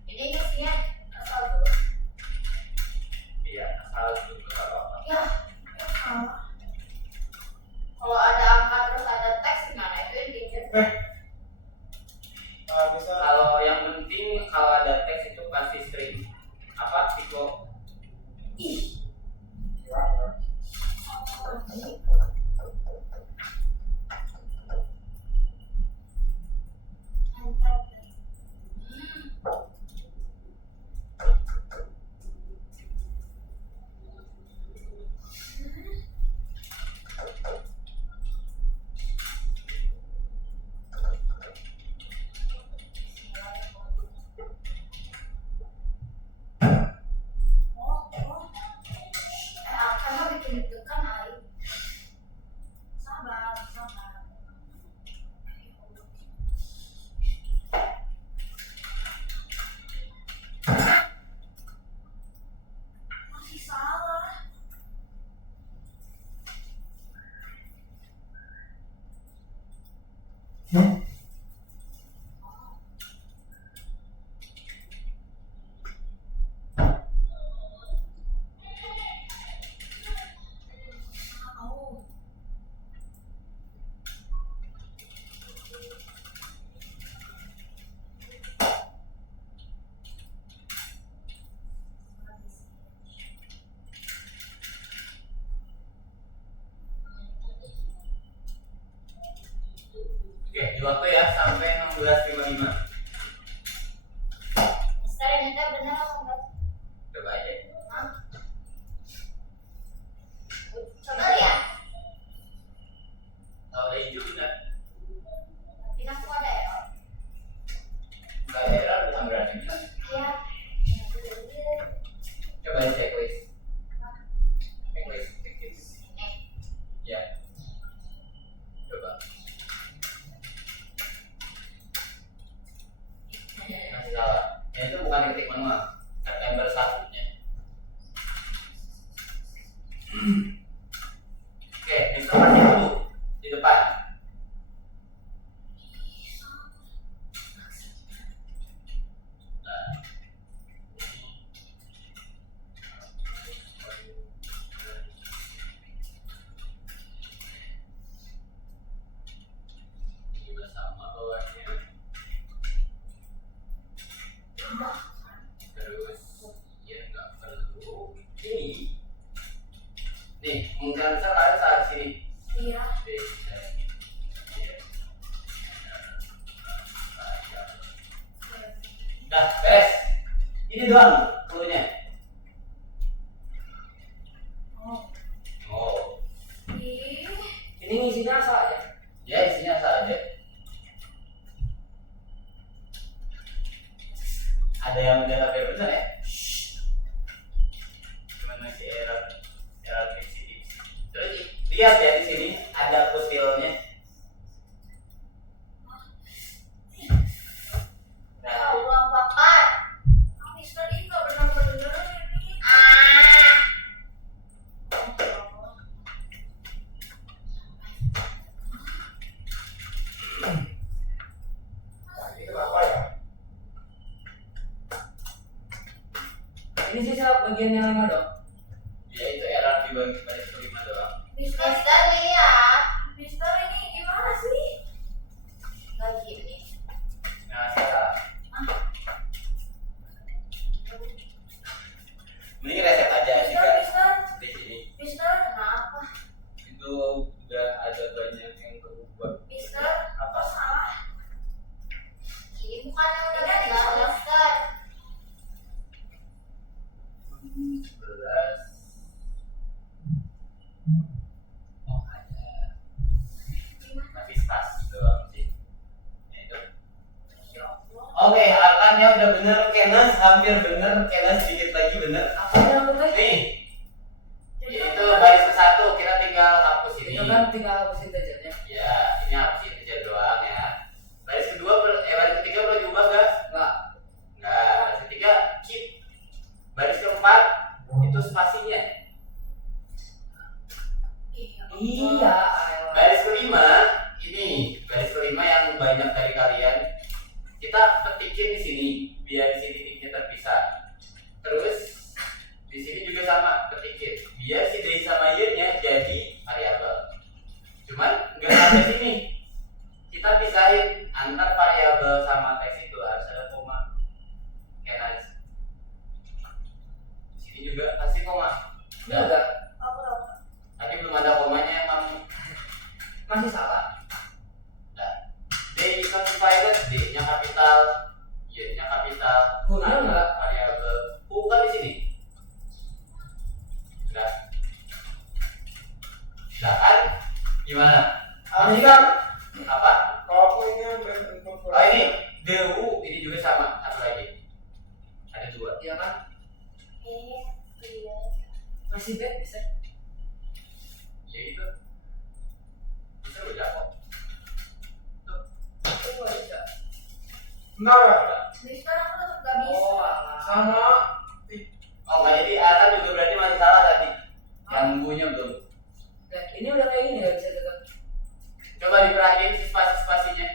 Ini isinya asal dulu. Iya, asal dulu nggak apa-apa. Ya, salah. Kalau ada angka terus ada teks gimana? Itu integer. Oke, di waktu ya sampai 16.55. Mister ini teh bener apa enggak? Coba aja. Hah? Coba lihat. Kalau ada hijau benar. Tapi aku ada error. Kalau error bukan berarti benar. Iya. Coba aja checklist. Checklist. Ya. Coba. Masih salah. Ya, itu bukan ketik manual. September 1-nya. Oke, Mister Martin dulu di depan. Nah. Juga sama bawahnya. Terus ya nggak perlu ini. Nih, kemungkinan besar kalian saat sini. Iya. Dah, beres. Ini doang cluenya. Oh. Ini ngisinya asal aja. Ya, isinya saja. Ada yang menjaga benar ya? Cuman masih error diksi. Terus lihat ya di sini ada kutilnya. Ya Allah Bapak. Mister ini nggak benar-benar ini. Ah. Itu apa ya? Ini sisa bagian yang 5 dong. Ya itu error di baris kelima doang. Mister lihat. Mister ini gimana sih? Gak gini. Nah, salah. Mending reset aja juga di sini. Mister, Kenapa? Itu udah ada banyak yang berubah. Mister, Apa? salah? Ini bukan yang udah Ini benar, salah. Mister. 11. Oh ada. Tapi pas doang sih. Ya, itu. Oke, angkanya udah bener, Kenas hampir bener, Kenas sedikit lagi bener. Apa yang aku teh? Nih, itu baris ke 1, kita tinggal hapus ini. Itu kan tinggal hapusin integernya. Ya, ini hapusin integer doang ya. Baris kedua, baris ketiga perlu diubah gak? Enggak. Enggak, baris ketiga keep. Baris keempat itu spasinya. Iya. Baris kelima ini, baris kelima yang banyak dari kalian kita petikin di sini biar di sini titiknya terpisah. Terus di sini juga sama petikin biar si D sama Y-nya jadi variabel. Cuman nggak sampai sini. Kita pisahin antar variabel sama teks itu harus ada koma. Kenas. Di sini juga kasih koma. Enggak. Aku tahu. Tapi belum ada komanya yang kamu. Masih salah. Nah, D is not divided, D-nya kapital, Y-nya kapital, U-nya enggak. variabel. U kan di sini. Enggak. Enggak kan? Gimana? Jadi kan Apa? kalau aku ini yang bentuk Oh ini DU ini juga sama satu lagi. Ada dua. iya kan? Iya. Masih bed bisa. Ya itu. Bisa udah kok. Tuh. Itu enggak bisa. Enggak ya? Mister, aku tetap gak bisa. Oh, alah. Sama Oh nggak jadi Akan juga berarti masih salah tadi. Yang U-nya belum. Ya, ini udah kayak gini ya bisa tetap. Coba diperhatiin si spasi-spasinya.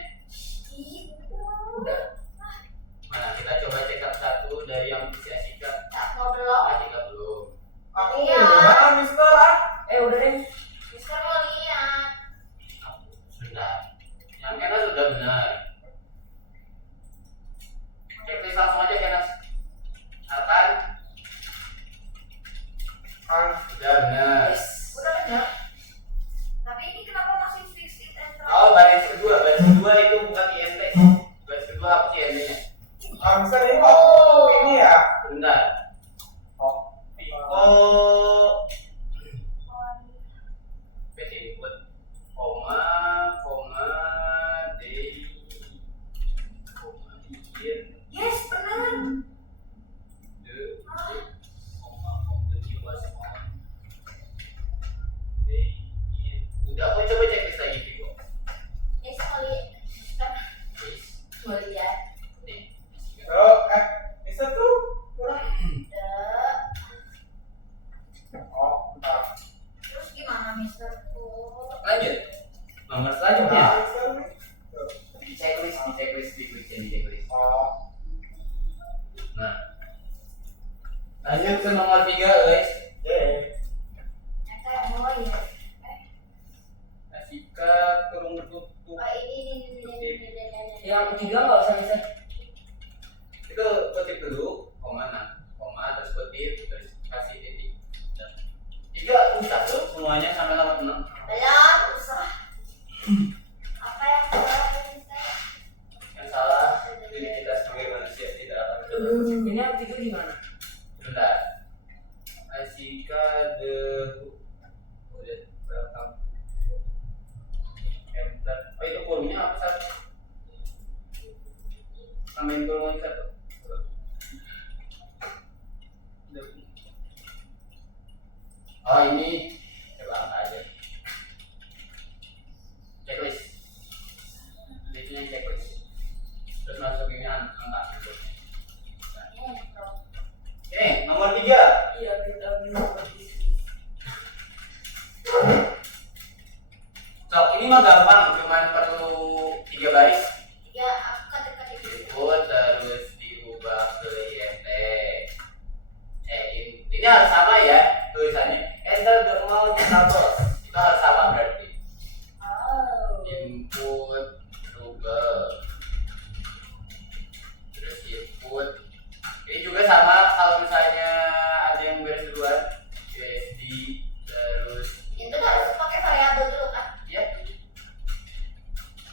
Sudah benar. Checklist langsung aja Kenas. Akan. Sudah benar. Udah benar. Tapi ini kenapa masih fix it and try? Oh, baris kedua itu bukan INT. Baris kedua apa sih INT-nya? Mister ini oh ini ya. Bentar. Oh, PT input, koma, D, koma, Yes, benar. Udah, aku coba checklist lagi Vigo. Yes, kali. Yes. Mau lihat. Nih. Oh, Mister tuh kurang. Oh, bentar. Terus gimana, Mister? Oh. Lanjut. Nomor selanjutnya. Mister nih. Tuh. Di checklist, di checklist. Oh, Nah. Lanjut ke nomor 3, guys. Yang mau ya. Asika kurung tutup. Oh, ini. Yang ketiga nggak usah Mister. Itu kutip dulu, koma, terus kutip, terus kasih titik. 3 usah tuh semuanya sampai nomor 6. Belum, usah. Apa yang salah, Mister? Yang salah diri kita sebagai manusia tidak akan Ini yang ketiga gimana? Bentar. Asika the udah welcome. Enter. Oh itu kurungnya apa satu? Tambahin kurungnya satu. Oh ini coba angka aja. Checklist. Ini checklist. Terus masukin angka gitu. Oke, nomor 3. Iya kita bisa. Sok, ini mah gampang, cuman perlu 3 baris. Ya, aku ketik-ketik dulu. Input terus diubah ke INT. Ini harus sama ya tulisannya. Enter the amount tables. Itu harus sama berarti. Oh. Input rubel. Terus input. Ini juga sama kalau misalnya ada yang beres duluan. USD terus Itu harus pakai variabel dulu kan? ya.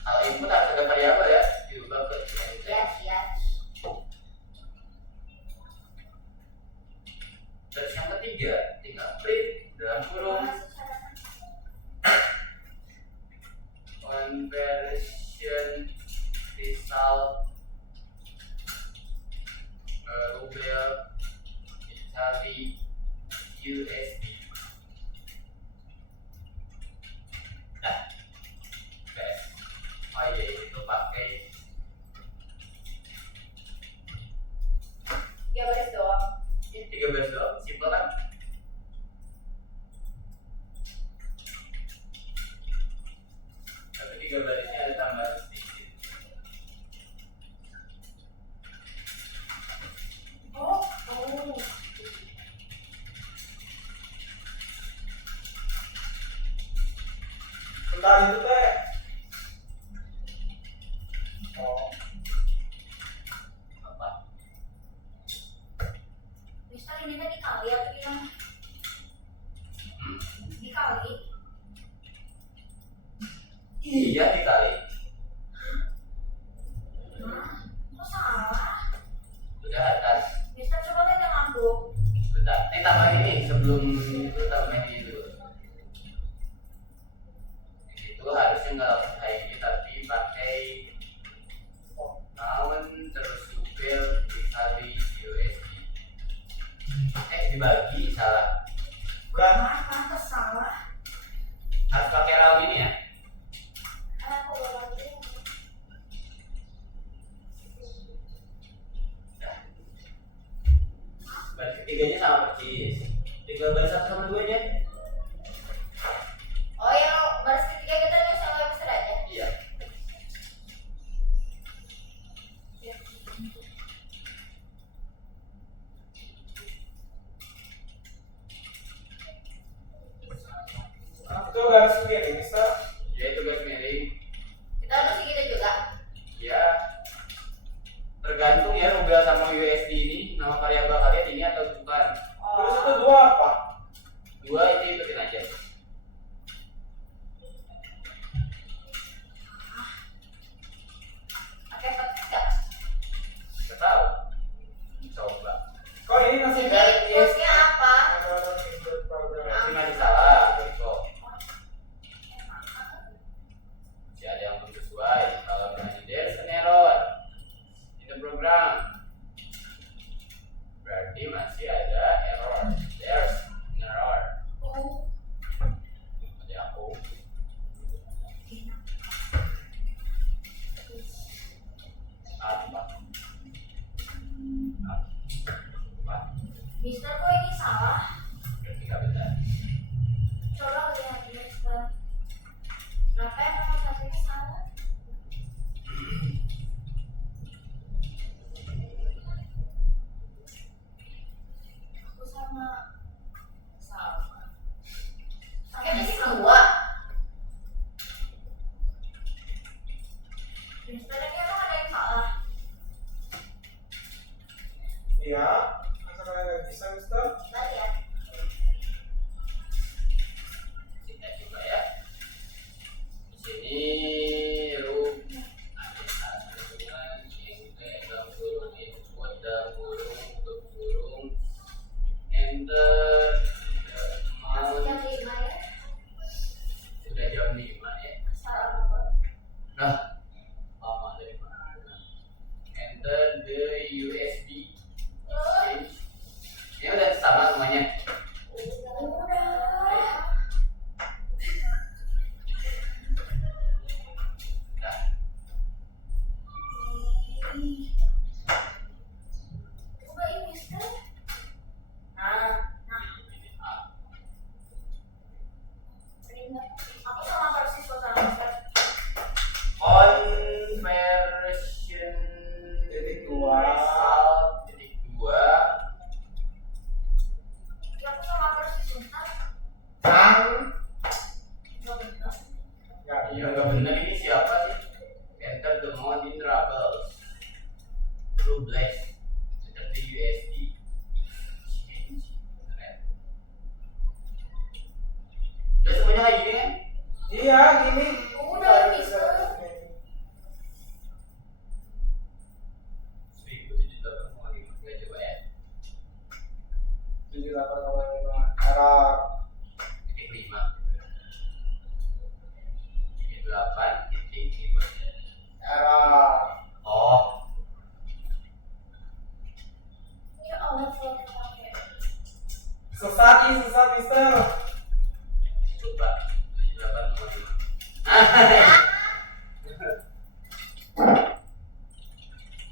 Kalau input harus ada variabel ya, diubah ke INT. Iya. Terus yang ketiga, tinggal print dalam kurung conversion result rubel Italy USD. Nah, best. Oh iya, itu pakai 3 baris doang. ini 3 baris doang, simple kan? Tapi 3 barisnya ada tambahan sedikit. Oh. bentar itu teh. Oh, Apa? Mister ini tadi dikali atau gimana? Dikali. Iya dikali. Kok salah? Udah atas. Mister coba lihat yang aku. Bentar. Ini tambahin ini sebelum itu tambahin ini dulu. Itu harusnya nggak langsung kayak gini tapi pakai namun terus supel dikali USD. Dibagi salah. bukan. Pantes salah. Harus pakai round ini ya. Aku ulang lagi. Baris ketiganya sama persis. Tinggal baris 1 sama 2 nya. Oh, yang baris ketiga kita nulis sama Mister aja. Iya. Itu garis begini, Mister. Ya itu garis miring. Kita nulis gitu juga. Mister ini emang ada yang salah. Iya. Masa kalian nggak bisa, Mister? Kita lihat. Kita coba ya. Di sini room ada satuan dalam kurung input dalam kurung untuk kurung enter Masuk amount jam 5 ya. sudah jam 5 ya. Salah apa? Nah, lama dari mana? Enter the USB change. Ini udah sama semuanya. Udah. Nah, Coba ini Mister. Aku sama persis sama Mister. conversion Titik dua. result titik 2 Ya, aku sama persis Mister. Ang. Nggak bener. Ya, iya nggak bener ini siapa sih? Enter the mode in troubles true black enter the USB change internet. Udah semuanya kayak gini kan? Iya, gini. Udah, Mister. 1785 kita coba ya. 78,5 error. Titik 5 titik 8 titik 5 Error. oh Ya Allah, saya pakai. Sesat, Mister. coba 78,5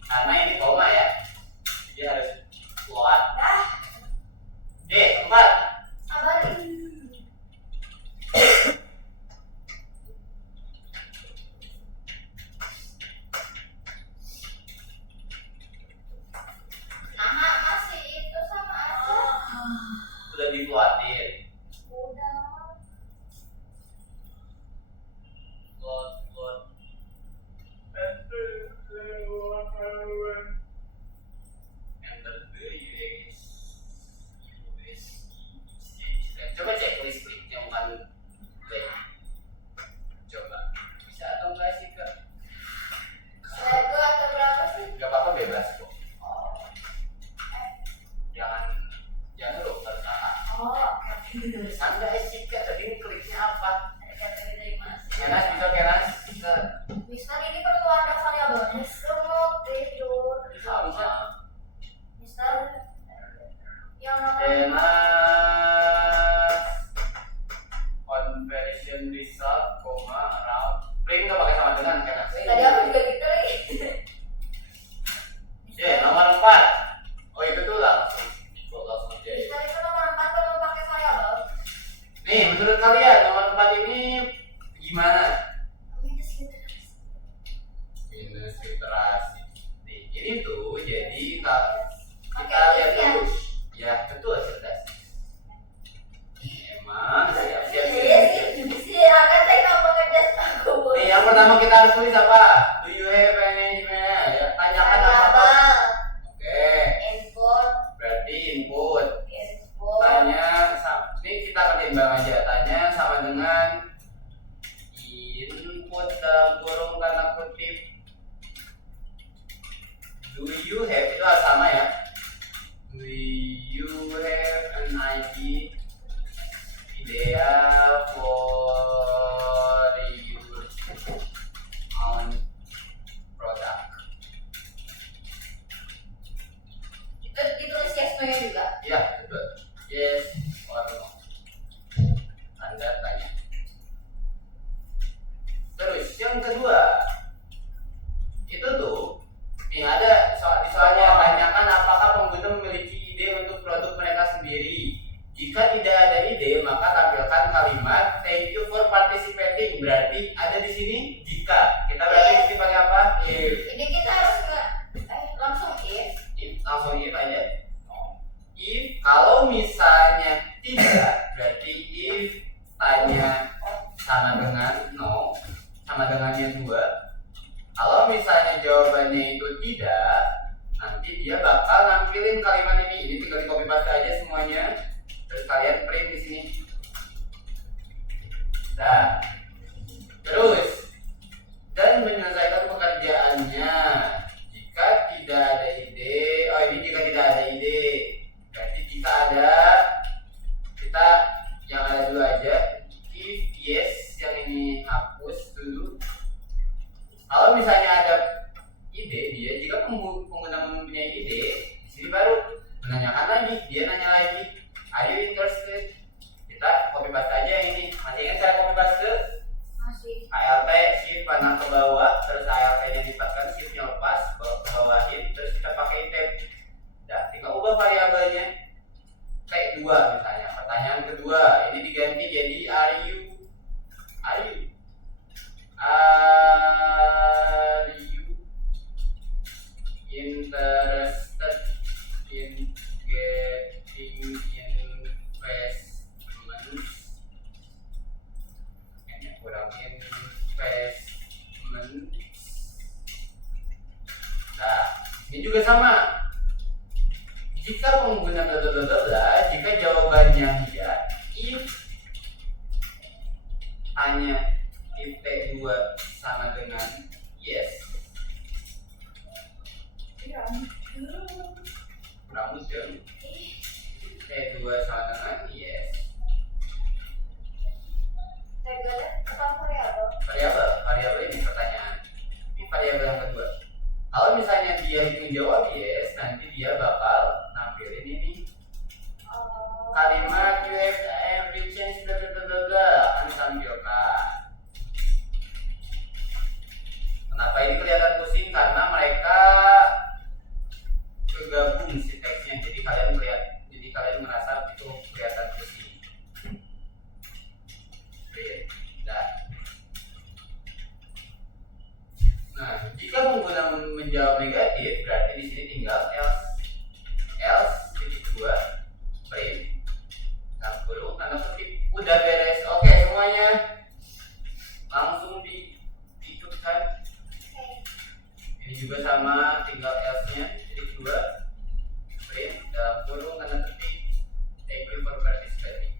karena ini koma ya dia harus keluar Dah, 4 sabarin. Nah, masih itu sama aja. sudah dikeluarin Udah. load enter the coba cek listriknya bukan play coba bisa atau enggak sih kak Lego atau berapa sih? nggak apa-apa bebas kok jangan lupa sama Oh, oke. anda sih kak tadi kliknya apa Ada kategori dari Mas. Kenas bisa Kenas bisa Mister ini perlu ada variabelnya. Semua tidur. bisa Mister yang nomor 5. Kenas conversion result koma round print nggak pakai sama dengan Kenas Tadi aku juga gitu lagi. nomor 4 oh itu tuh langsung aja ya. Mister itu nomor 4 perlu pakai variabel. Nih menurut kalian nomor 4 ini gimana? Minus literasi. Nih ini tuh jadi kita lihat dulu. Ya betul cerdas. Emang siap-siap. Nih yang pertama kita harus tulis apa? Do you have management? Ya, tanyakan apa? Oke. Berarti input. Tanya ini kita ketimbang aja. Tanya sama dengan input dalam kurung tanda kutip. Do you have itu harus sama ya. Do you have an idea for your own product? Itu ditulis yes no-nya juga. Ya, betul. Yes or no. Anda tanya. Terus yang kedua, itu tuh, nih ada soalnya tanyakan apakah pengguna memiliki ide untuk produk mereka sendiri. Jika tidak ada ide, maka tampilkan kalimat thank you for participating. Berarti ada di sini jika. Kita berarti mesti pakai apa? If. Ini kita harus langsung if. Langsung if aja. If kalau misalnya tidak, berarti if tanya sama dengan no, sama dengannya 2. Kalau misalnya jawabannya itu tidak, nanti dia bakal nampilin kalimat ini. Ini tinggal di copy paste aja semuanya. Terus kalian print di sini. Nah, terus dan menyelesaikan pekerjaannya. Jika tidak ada ide, ini jika tidak ada ide. Berarti jika ada, kita yang ada dulu aja. If yes, yang ini hapus dulu. Kalau misalnya ada ide, dia jika pengguna mempunyai ide, di sini baru menanyakan lagi. Dia nanya lagi, are you interested? Kita copy paste aja yang ini. Masih ingat cara copy paste? Masih. ALT shift panah ke bawah, terus ALT nya ditekan, shiftnya lepas, ke bawahin, terus kita pakai tab. Nah, tinggal ubah variabelnya. Kayak 2 misalnya. Pertanyaan kedua, ini diganti jadi are you interested in getting investments? Ini kurang investment. Nah, ini juga sama. Jika pengguna bla bla bla bla bla, jika jawabannya iya, if hanya if T2 sama dengan yes. Kurang mudeng. T2 sama dengan yes. Variabel ini pertanyaan. Ini variabel yang kedua. Kalau misalnya dia menjawab yes, nanti dia bakal nampilin ini kalimat you have every chance bla bla bla bla bla akan ditampilkan. Kenapa ini kelihatan pusing? Karena mereka kegabung si teksnya, jadi kalian merasa itu kelihatan pusing. Nah, jika pengguna menjawab negatif, berarti di sini tinggal else titik 2 print kurung tanda kutip. Udah beres. Oke, semuanya langsung dihitungkan. Ini juga sama, tinggal else-nya titik 2 print dalam kurung tanda kutip. Thank you for participating.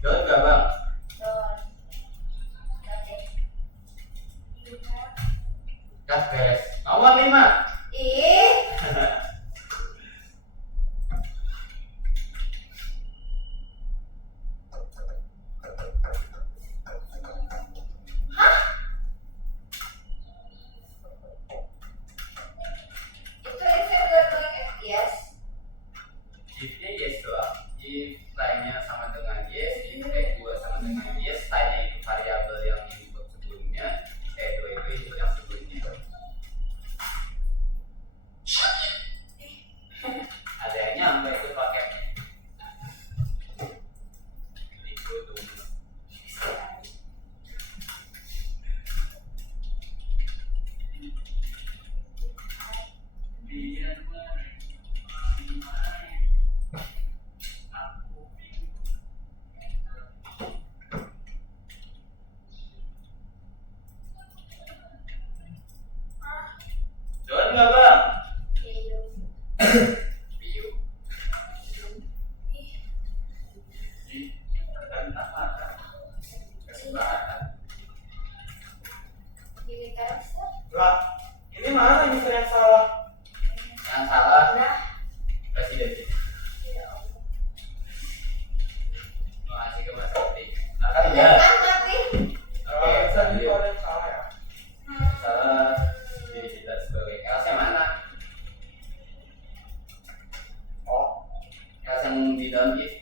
Don gak bang? Dah beres. Nomor 5. Ih. Hah? Itu dua-duanya yes. If-nya yes doang. If lainnya sama dengan yes, if T2 sama dengan yes, tanya itu variabel yang input sebelumnya, T2 itu input yang sebelumnya. Ada yang nyampe itu pakai dikutung. Biar main-main, aku bingung. Don nggak bang? Biu. Lah, ini mana yang yang salah? Yang salah presiden. Makasih ke Mas Oti. Akan ya. Oke, Tadi lanjut. ada yang salah ya. Salah diri kita sebagai Else yang mana? Oh, Else yang di dalam if.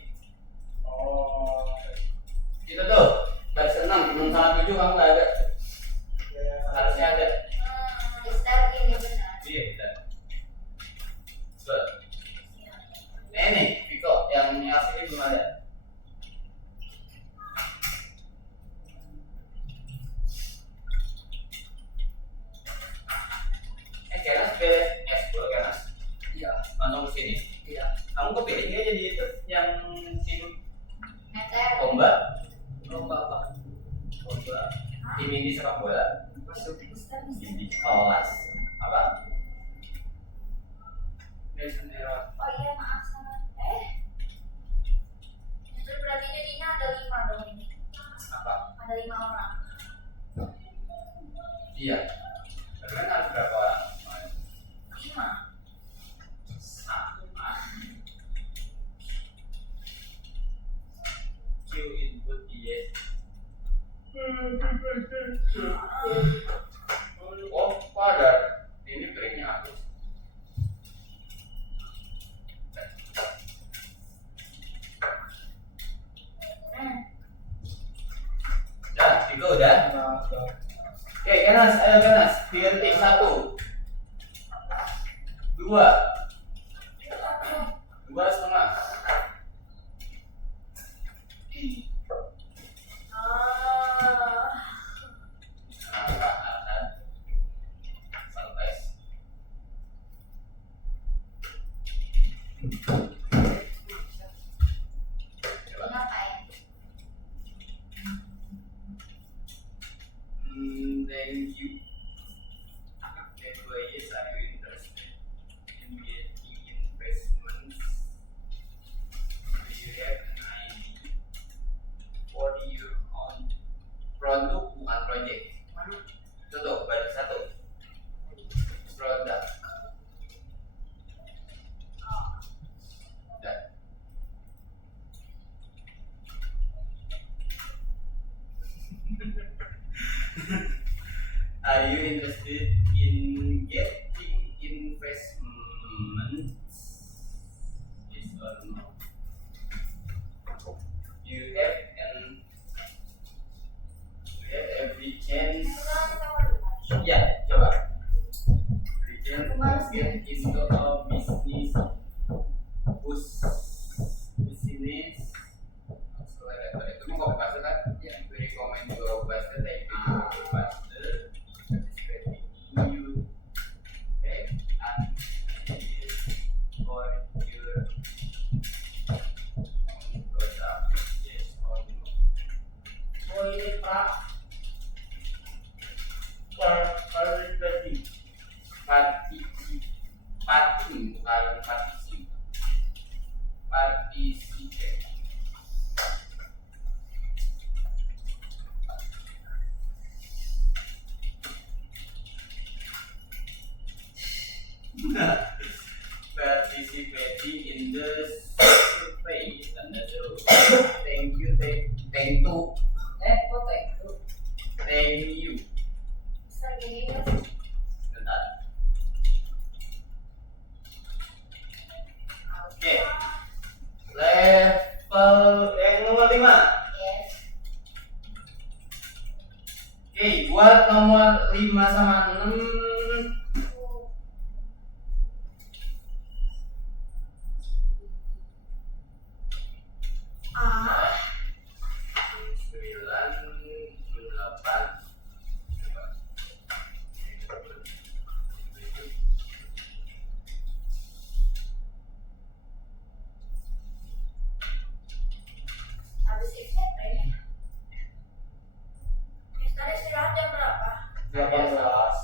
oh, Itu tuh baris 6, 6 sama 7 kamu nggak ada. ya, Harusnya ada. Ini benar. Iya, kita. Coba. Nih, Viko, yang Else ini belum ada. Kenas beres S2 Kenas. Iya. Langsung ke sini. Iya. Kamu kepilih nggak jadi itu yang tim Meter. lomba? Lomba apa? Lomba Tim inti sepak bola. Masuk. Inti kelas. Apa? Nelson Era. Oh iya maaf salah. Itu berarti jadinya ada 5 dong ini. Apa? Ada 5 orang. Iya. Tapi kan harus berapa orang? 5. Sama. Q input yes. Oh, pada ini breaknya habis. Ya, itu udah. Oke, Ganas, ayo Ganas. Titik 1 2 2,5. Sampai. Coba. Ngapain? Thank you. Okay, yes, are you interested in getting investments? Do you have an idea for your own produk, bukan project? Itu tuh, baca satu. Produk. Dan are you interested in getting investments? Yes or no? You have every chance. Ya, coba. Every chance to get into a business. Business. Itu mau copy paste kan? Ya, we recommend you copy paste. Thank you. Copy paste. You have an idea for your own product. Yes or no? Oh ini Pak. Participate. Participate. Participating in the survey. Thank you. Thank you. Kok itu? Thank you. Sergei Bentar. Oke. Level yang nomor 5. Yes. Oke, buat nomor 5 sama 6 Ah. 9, 8. Habis XP ini. Mister istirahat jam berapa? 18.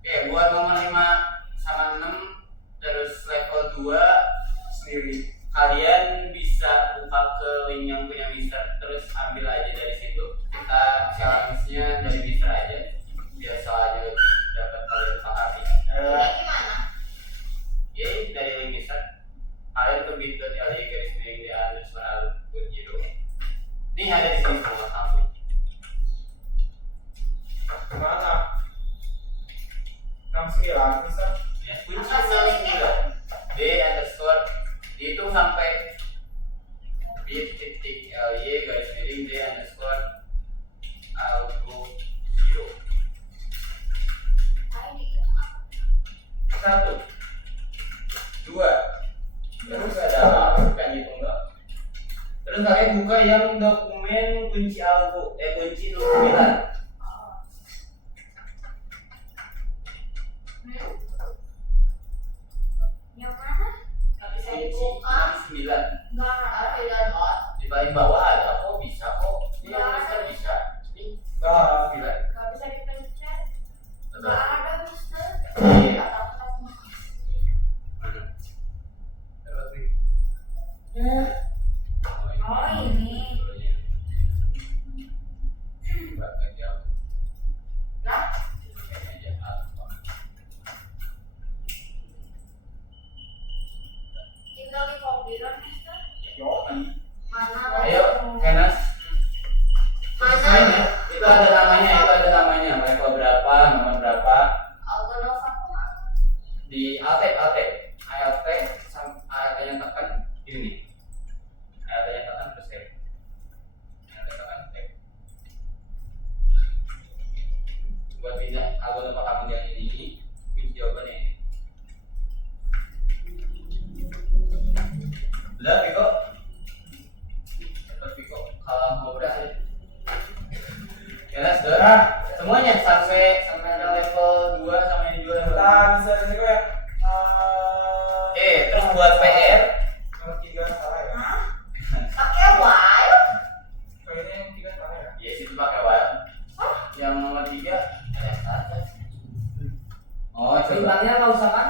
Oke, buat nomor 5 sama 6 terus level 2 sendiri. Kalian bisa buka ke link yang punya Mister terus ambil aja dari situ. Kita challenge-nya dari Mister aja. Biasa aja dapat kalian pahami. Ini gimana? Oke, dari link Mister. Kalian ke bit.ly/d__al_0. Ini ada di sini semua langsung. Mana? 69 bisa. Ya, kunci Apa sih linknya? d__ dihitung sampai bit.ly d__algo 0. Ini itu. 1 2 terus ada bukan hitung dong. Terus kalian buka yang dokumen kunci algo kunci 09. Yang mana? Nggak bisa Kunci dibuka. 09 Enggak ada di download. di paling bawah ada kok, bisa kok. Ini yang Nggak Mister ada. bisa. Ini Agak jauh. Lah, Kayaknya jahat. tinggal di komputer, Mister. Yoi. Mana? Ayo, Kenas. Mana? Sesuai ya. Itu ada namanya. Level berapa, nomor berapa. Algonova kok? Di alt nya tekan ini nih. Alt nya tekan terus tab. Alt nya tekan tab. Buat pindah algoritma kamu yang ini, kunci jawabannya ini. Udah, Viko. Cepat Viko. Kalau mau berhasil. Kelas sudah. Semuanya sampai ada level 2 sama yang 2 level 2. Nah, bisa ini kok ya. Terus buat PR Nomor 3 salah ya. Hah? Pakai while? Kayaknya yang 3 salah ya. ya situ pakai while. Yang nomor 3 ada saja. Oh, coba. Timbangnya nggak usah kan?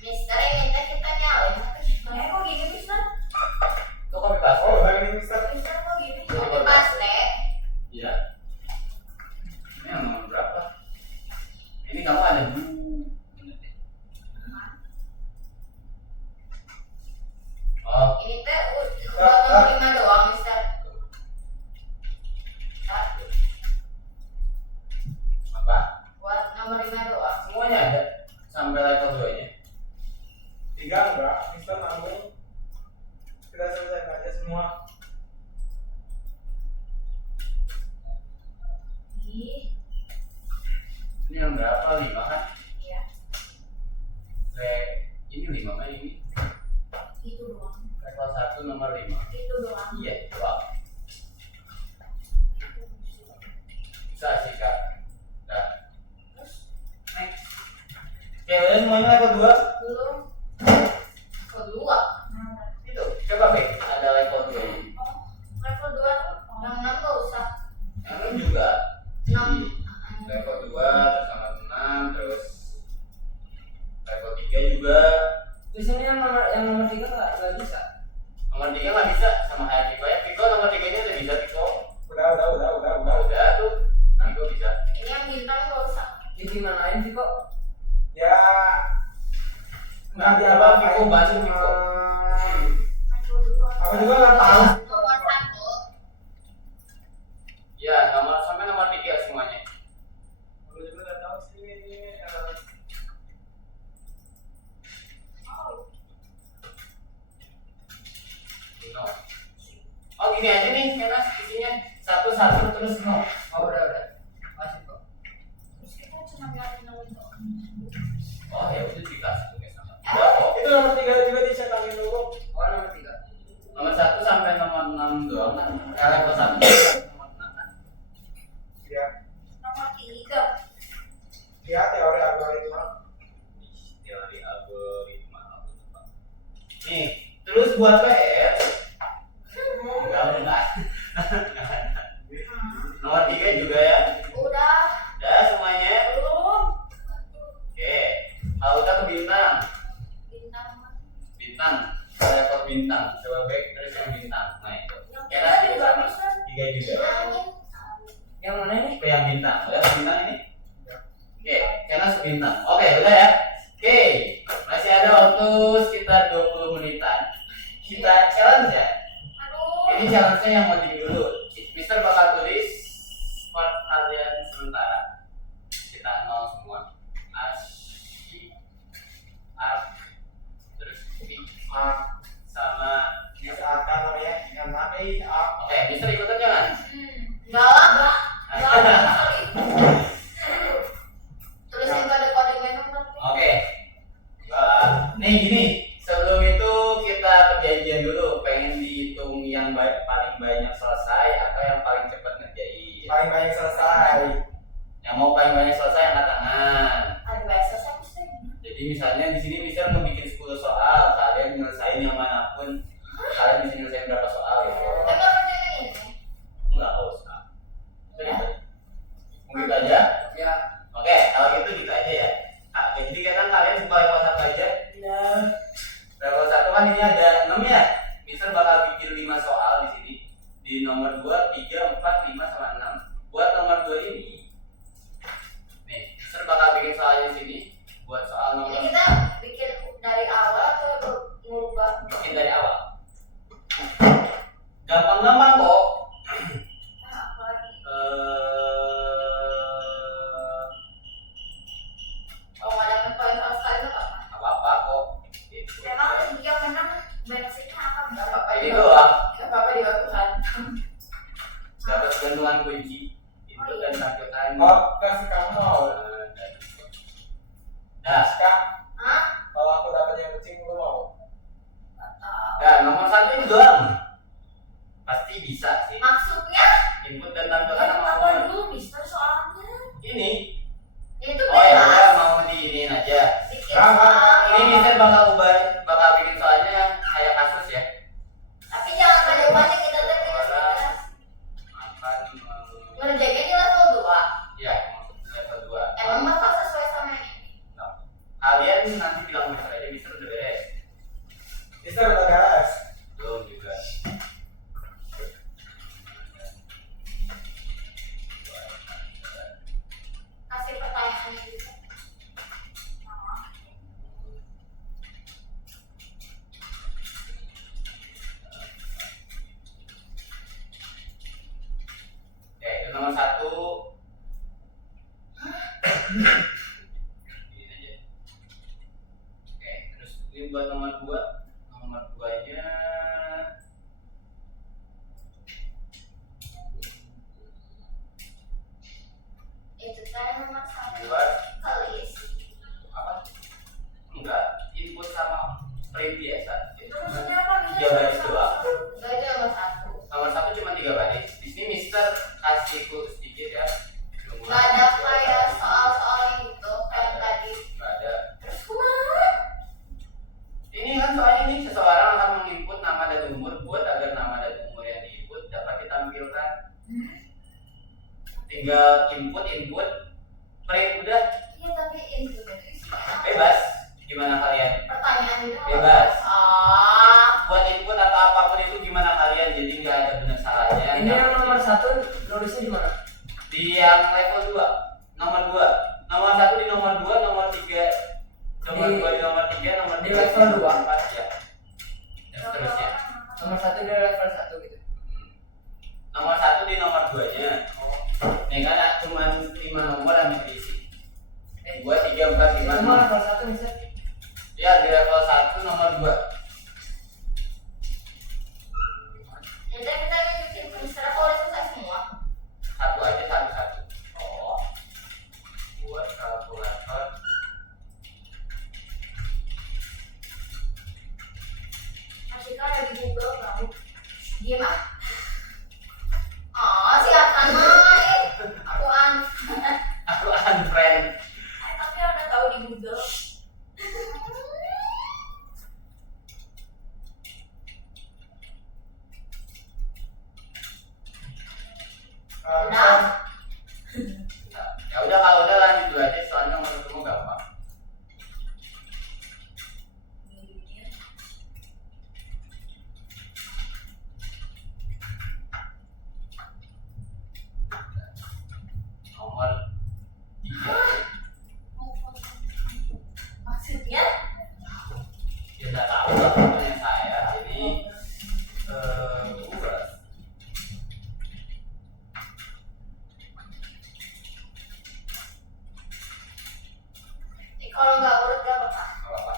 Mister yang minta kita nyalain. Kok gini, Mister? Itu copy paste. Oh, bagi Mister. Mister kok gini? Coba, Tapi coba. paste. Iya. Ini yang nomor berapa? Ini kamu ada Oh, Ini teh buat nomor 5 doang, Mister. apa? Buat nomor 5 doang. Semuanya ada sampai level 2 nya. 3 enggak. Mister nanggung. Kita selesaikan aja semua. Ih, Ini yang berapa? 5 kan? iya. Ini 5 kan ini? Itu doang. Level 1 nomor 5. Itu doang. Iya, doang. Bisa sih kak. Nah, next. Oke, udah semuanya level 2. Belum. Kedua. Itu, coba Bek, ada level 2 ini. Oh, level 2 tuh yang 6 gak usah. Yang ini juga. Jadi 6. level 2 terus sama 6 terus level 3 juga. Di sini yang nomor 3 nggak bisa. Nomor 3 nggak bisa sama kayak Viko ya. Viko nomor 3 nya udah bisa Viko. Udah. Udah tuh. Viko bisa. Ini yang bintang gak usah. Ini gimanain sih kok? Ya. Nanti apa Viko bantu Viko. Level 2. Aku juga nggak tahu. Nomor 1. Ya, nomor sampai nomor 3 semuanya. Aku juga nggak tahu sih. No. Oh gini aja nih, Kenas isinya 1 terus no. Oh udah. Masih kok. Terus kita cuma ngeliatin nomor doang. Oh ya udah dikasih tuh guys sama. Itu nomor 3 juga dicetangin dulu. Oh nomor 3. Nomor 1 sampai nomor 6 doang kan. Level 1 nomor 6 kan. Ya. Nomor 3. Ya, teori algoritma. Teori algoritma. Nih, terus buat PR enggak. Nomor 3 juga ya. Udah. Udah semuanya. Belum. Oke. Kalau udah ke bintang. Bintang. Level bintang. Coba back terus yang bintang. Nah itu. Yang Kenas tiga juga juga sama. bisa. 3 juga. Angin. Yang mana ini? Oke, yang bintang. Udah bintang ini. Oke, Kenas bintang. Oke, udah ya. Oke, masih ada waktu sekitar 20 menitan. Kita challenge ya. Aduh. Ini challenge-nya yang penting dulu. Mister bakal tulis part kalian sementara. Kita nol semua. Asyik, art, terus art sama Bisa akan namanya yang nabi. Oke, Mister ikutan jangan? Enggak lah. Enggak. Tulisin kode-kode minum tapi. Oke. Nih gini, sebelum itu kita perjanjian dulu. Pengen dihitung yang paling banyak selesai atau yang paling cepat ngerjain? Paling banyak selesai. Yang mau paling banyak selesai angkat tangan. Ada bahasa saya mesti. Jadi misalnya di sini Mister mau bikin 10 soal, kalian nyelesain yang manapun. Kalian bisa nyelesain berapa soal gitu. Tapi kalau kerjanya ini. Enggak usah. Gitu. Mungkin aja. Ya. Oke, kalau gitu gitu aja ya. Jadi kan kalian buka level 1 aja. Level 1 kan ini ada 6 ya. Mister bakal bikin 5 soal di sini. Di nomor 2, 3, 4, 5 sama 6. biji input dan tampilkan. Oh, kasih kamu mau. Nah, Hah? Kalau aku dapat yang kecil, lu mau? nah nomor 1 ini doang. Pasti bisa sih. Maksudnya Input dan tampilkan nama Apa nomor. dulu Mister soalnya? Ini. itu Oh ya udah bebas. mau diinin aja. Bikin Nah, soal. Ini Mister bakal bikin soalnya kayak kasus ya. Tapi jangan banyak-banyak kita tuh Orang akan ngerjainnya di level 2. ya level 2. Emang bakal sesuai sama ini. Kalian nanti bilang Mister aja, Mister udah beres. Mister udah beres. Belum juga. Kasih pertanyaannya juga. Oke, itu nomor 1. Ini aja. Oke, terus ini buat nomor 2. Nomor 2-nya Itu kan nomor 1. buat Kelis. apa? Enggak, input sama print biasa. Itu maksudnya apa? Mister? 3 baris doang. Enggak itu nomor 1. Nomor 1 cuma 3 baris. Di sini Mister kasih clue sedikit ya. Enggak ada kayak soal-soal yang itu kayak tadi. Enggak ada. Terus kemana? Ini kan soalnya ini seseorang akan menginput nama dan umur buat agar nama dan umur yang diinput dapat ditampilkan. Tinggal input, print udah Iya tapi input itu isinya. bebas. Gimana kalian? Pertanyaan itu Bebas. Ah. Buat input atau apapun itu gimana kalian? Jadi nggak ada benar salahnya. Ini yang nomor 1 nulisnya di mana? Di yang level 2, nomor 2. Nomor 1 di nomor 2, nomor 3. Nomor 2 di nomor 3, nomor di 3 level 2. ya. Dan seterusnya. Nomor 1 di level 1 gitu. Nomor 1 di nomor 2-nya. Nih kan cuma 5 nomor yang diisi. 2, 3, 4, 5, Itu 6. mah level 1 Mister. Ya di level 1 nomor 2. Jadi kita bikin misalnya kalau selesai semua. Satu aja satu-satu. Oh. Buat kalkulator. Masih kan ada di Google kamu. Diam ah. Oh silakan main. Aku Aku unfriend. Tapi ada tahu di Google. Udah. Ya udah kalau udah lanjut dulu aja soalnya nomor ketemu gampang. Nomor 3. Maksudnya? Ya nggak tahu lah pokoknya saya ini urut. Kalau nggak urut gak apa-apa. Apa?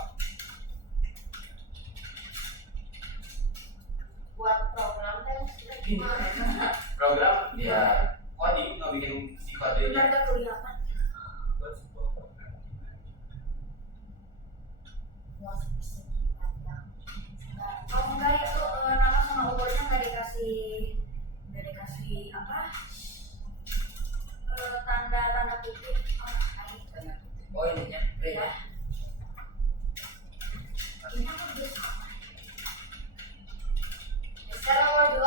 Buat program kan sudah gimana? Program ya coding nggak bikin si kodenya. Benar gak kelihatan? Buat sebuah program. Kalau enggak itu nama sama umurnya nggak dikasih apa? Tanda kutip. Oh ininya. Ya. Ini aku udah sama. Sekarang nomor 2.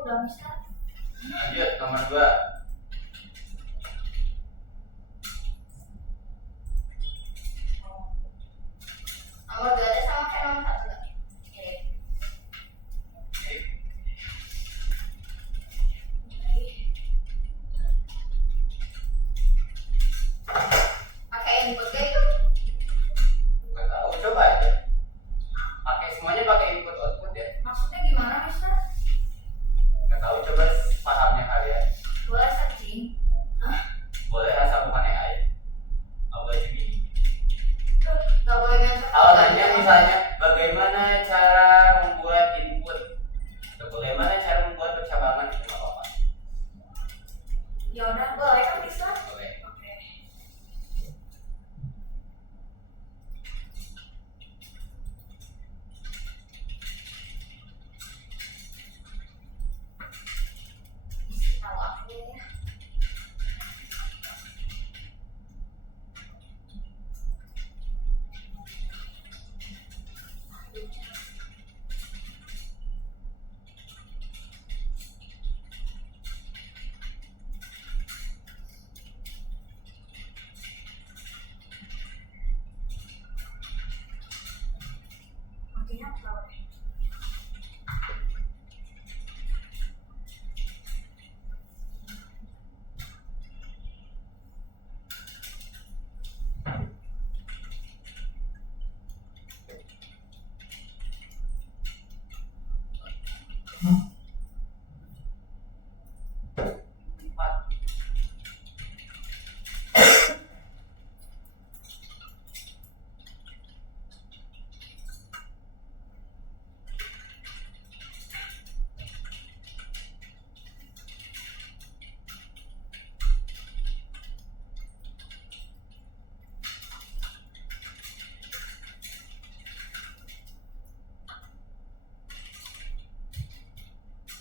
Udah bisa. Lanjut nomor 2. Nomor 2 ada sama kayak nomor 1 nggak? Mirip. Pakai input kayak itu? Nggak tahu, coba aja. Pakai semuanya pakai input output ya. Maksudnya gimana, Mister? Nggak tahu, coba pahamnya kalian. Boleh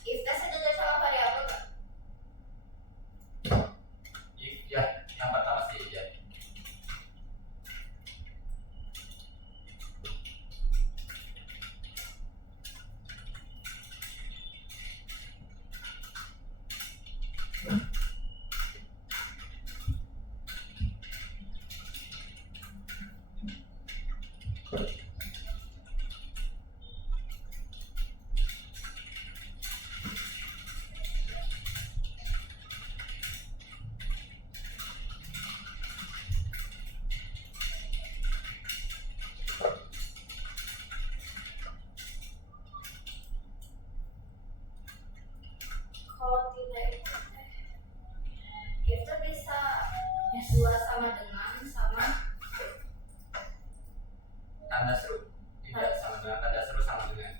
If tes juga sama variabel nggak? If ya, yang pertama sih ya. Kalau tidak itu bisa dua sama dengan sama Tanda seru. Tidak sama dengan tanda seru sama dengan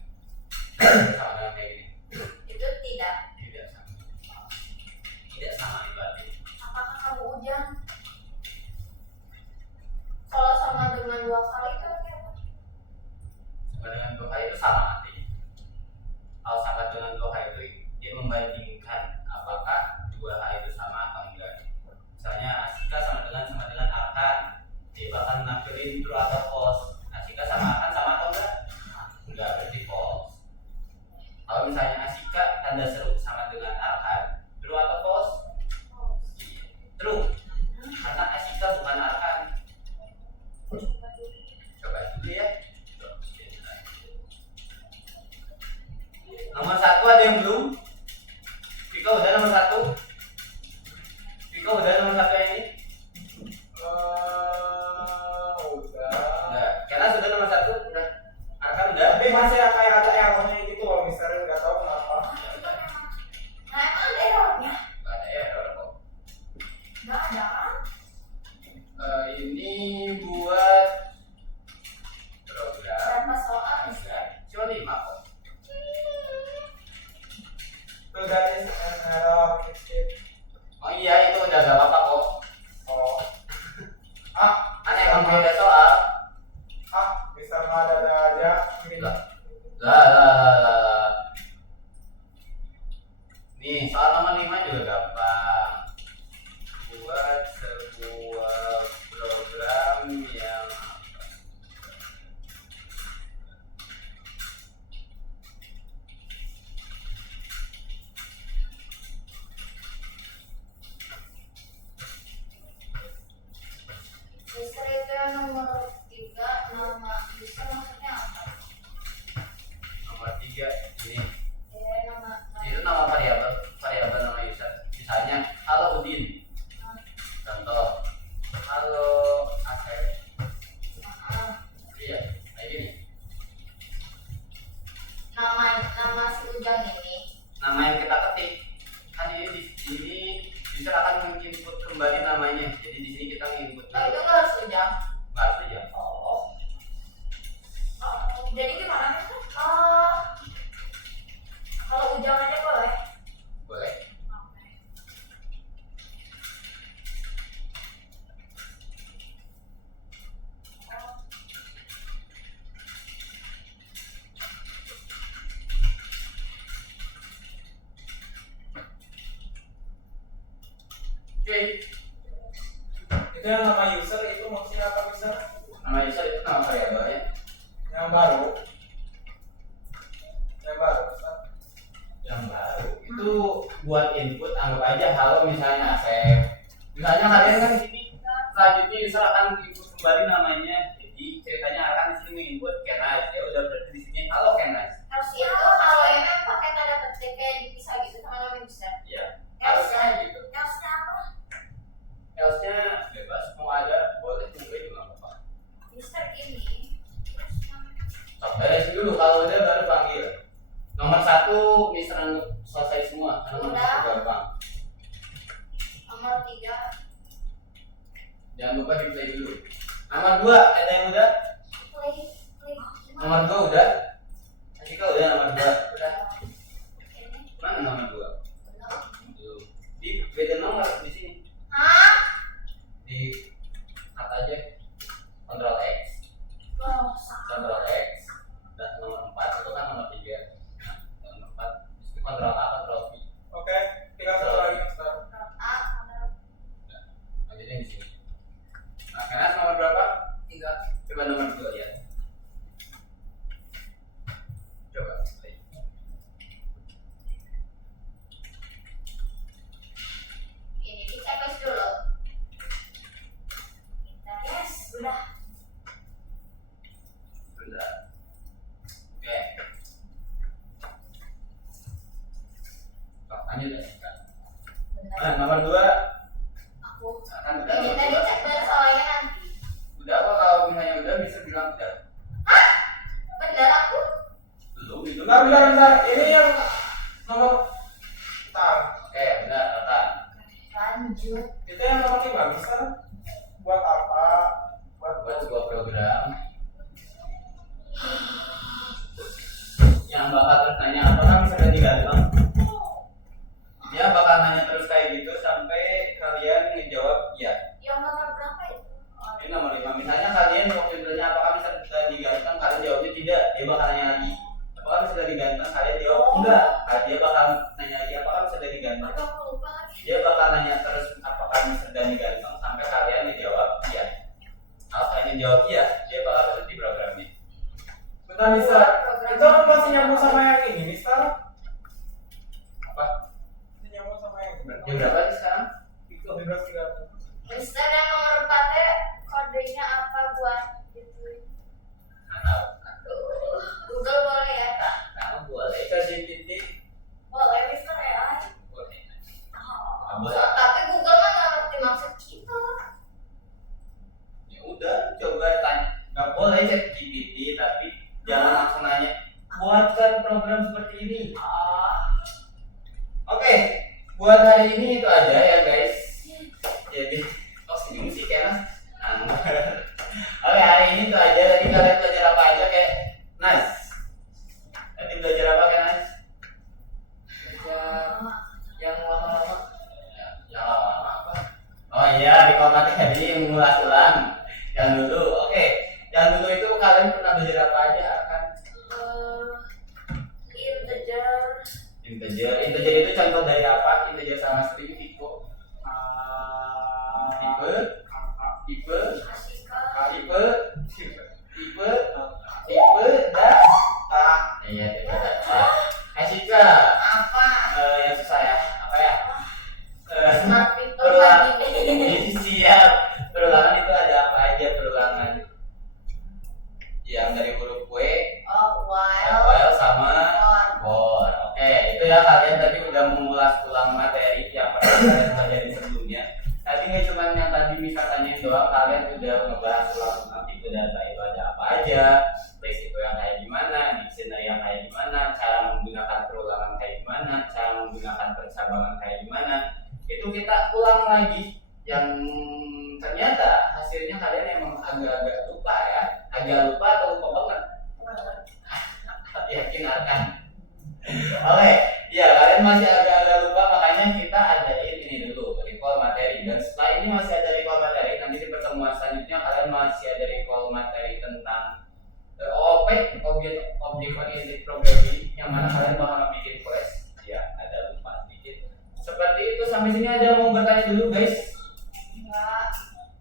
kayak gini. itu tidak. Tidak sama. Tidak sama itu artinya. Apakah kamu ujang? Kalau sama dengan dua kali itu artinya apa? Sama dengan doha itu sama artinya. Kalau sama dengan doha itu dia membandingkan apakah dua hal itu sama atau enggak. Misalnya asika sama dengan akan, dia bahkan nafirin true atau false. Asika sama akan sama atau enggak? Enggak, berarti false. Kalau misalnya asika tanda seru sama dengan akan, true atau false? Iya, true. Karena asika bukan akan. Coba dulu ya. Nomor satu ada yang belum? Vika udah nomor satu? Vika udah nomor satu yang ini? Udah. Udah. Karena sudah nomor satu? Udah. Arkan udah? Tapi masih kayak ada errornya gitu kalau misalnya nggak tahu kenapa. Nah emang ada errornya? Gak ada error kok. Nggak ada kan? Ini buat program. Berapa soal nih? Enggak, cuma 5 kok. Tuh dari error kecil. Oh iya, itu udah gak apa-apa kok. Oh. Kan emang beda soal. Bisa ada aja. Lah. Lah. Nih, soal nomor 5 juga gampang. Buat sebuah program yang User itu yang nomor 3 nama user maksudnya apa? nomor 3 ini. Ya nama Itu nama variabel nama user. Misalnya, halo Udin. Contoh, halo Asep. Iya, kayak gini. nama si ujang ini. Nama yang kita ketik kan ini di sini user akan menginput kembali namanya. Jadi di sini kita menginput Oh itu nggak harus ujang. nggak harus ya. Oh, Jadi gimana sih? Kalau ujang aja boleh. boleh. Oke, Itu yang nama user itu maksudnya apa user? nama user itu nama variabelnya. Yang baru. Yang baru. Ustaz. Yang baru itu buat input, anggap aja halo misalnya Asep. Misalnya kalian kan di sini selanjutnya user akan input kembali namanya. Jadi ceritanya akan di sini menginput Kenas. Ya udah berarti di sini dulu, kalau udah baru panggil. Nomor 1 misalnya selesai semua, karena nomor 1 gampang. Nomor 3. Jangan lupa di play dulu. Nomor 2 ada yang udah? Klik. Nomor 2 udah? Asika udah nomor 2 udah. Ini. Mana nomor 2? Belum. Belum. Di beda nomor di sini. Hah? Di cut aja. Ctrl X. Oh, salah. Ctrl X. Dan nomor 4 itu kan nomor 3. Nah, nomor 4 itu Ctrl A, Ctrl V. Oke, tinggal satu lagi Mister. Lanjutin di sini. Nah, Kenas nomor berapa? 3. Coba nomor 2 ya. Coba. Play. Ini di checklist dulu. Yes, udah. Sudah. Oke. Lanjut ya. Benar. Nah, nomor 2 Aku. kan udah. Ini tadi cek dan soalnya nanti. Udah apa kalau misalnya udah bisa bilang udah. Benar aku. Belum itu. Bentar. Ini yang nomor. Bentar. Oke, benar, Tatan. Lanjut. Itu yang nomor 5 Mister. Buat apa? Buat sebuah program yang bakal terus nanya apakah bisa ganti gantung. Dia bakal nanya terus kayak gitu sampai kalian ngejawab ya. Yang nomor berapa itu? Oh, Ini nomor 5. Misalnya kalian waktu ditanya apakah bisa digantung, kalian jawabnya tidak. Dia bakal nanya lagi. Apakah bisa digantung? Kalian jawab enggak. Nah, dia bakal nanya lagi apakah bisa digantung. Aduh, aku lupa lagi. Dia bakal nanya terus apakah bisa digantung sampai kalian ngejawab iya. Kalau kalian jawab iya, dia bakal berhenti programnya. Bentar Mister. Itu masih nyambung sama yang ini Mister. Apa? Masih nyambung sama yang ini. Jam berapa sih sekarang? Itu 15.30. Mister yang nomor 4-nya kodenya apa buat itu? Nggak tahu. Aduh, Google boleh ya? Kamu boleh kasih titik. Boleh Mister ya? Boleh. Oh, Boleh. tapi Google mah nggak ngerti maksud kita. Ya udah, coba tanya. Nggak boleh cek GPT, tapi jangan langsung nanya. Buatkan program seperti ini. Oke, buat hari ini itu aja ya guys. Jadi, senyum sih Kenas. Oke, hari ini itu aja. Tadi kalian belajar apa aja kayak Nas? Tadi belajar apa Kenas? Yang lama-lama. Yang lama-lama apa? Oh iya, di komat tadi mengulas ulang. Yang dulu, oke. Yang dulu itu kalian pernah belajar apa aja kan? Integer. Integer itu contoh dari apa? Integer sama string Viko. Tipe, tipe, Asika. tipe, tipe, tipe, data. Iya, tipe data. Asika, Apa? yang susah ya? Apa ya? Smart people Perulangan. lagi nih. Siap. Perulangan itu ada apa aja perulangan? Yang dari huruf W, Oh, while. while sama For. for. Oke, itu ya kalian tadi udah mengulas ulang materi yang pernah kalian pelajari sebelumnya. Tapi nggak cuma yang tadi bisa tanyain doang, kalian udah ngebahas ulang tipe data itu ada apa aja, resiko yang kayak gimana, dictionary yang kayak gimana, cara menggunakan perulangan kayak gimana, cara menggunakan percabangan kayak gimana. Itu kita ulang lagi. Yang ternyata hasilnya kalian emang agak-agak lupa ya, agak lupa atau lupa banget. Yakin akan. Oke, ya kalian masih agak-agak lupa, makanya kita adain ini dulu recall materi. Dan setelah ini masih ada recall materi, nanti di pertemuan selanjutnya kalian masih ada recall materi tentang OOP, Object Oriented Programming, yang mana kalian bakal bikin quest. Ya, ada lupa sedikit. Seperti itu, sampai sini ada mau bertanya dulu guys?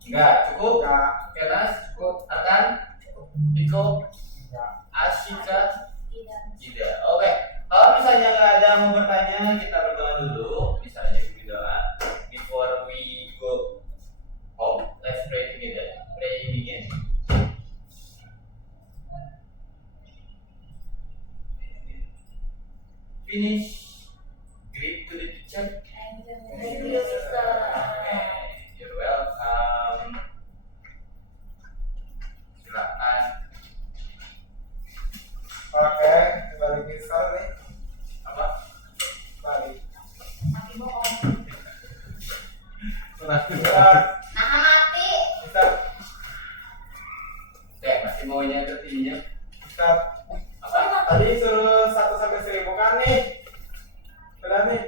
Enggak, cukup? Enggak. Kenas, cukup? Akan? Diko? Asika? Tidak. Oke. Kalau misalnya nggak ada yang mau bertanya, kita berdoa dulu. Misalnya kita doa. Before we go home, let's pray together. Pray begin. Finish. Grip to the teacher. Thank you, Mister. You're welcome. Silakan. Nah mati. Bisa. Masih maunya ke sininya. Bisa. Apa? Tadi suruh 1 sampai 1000 kan nih. Udah nih.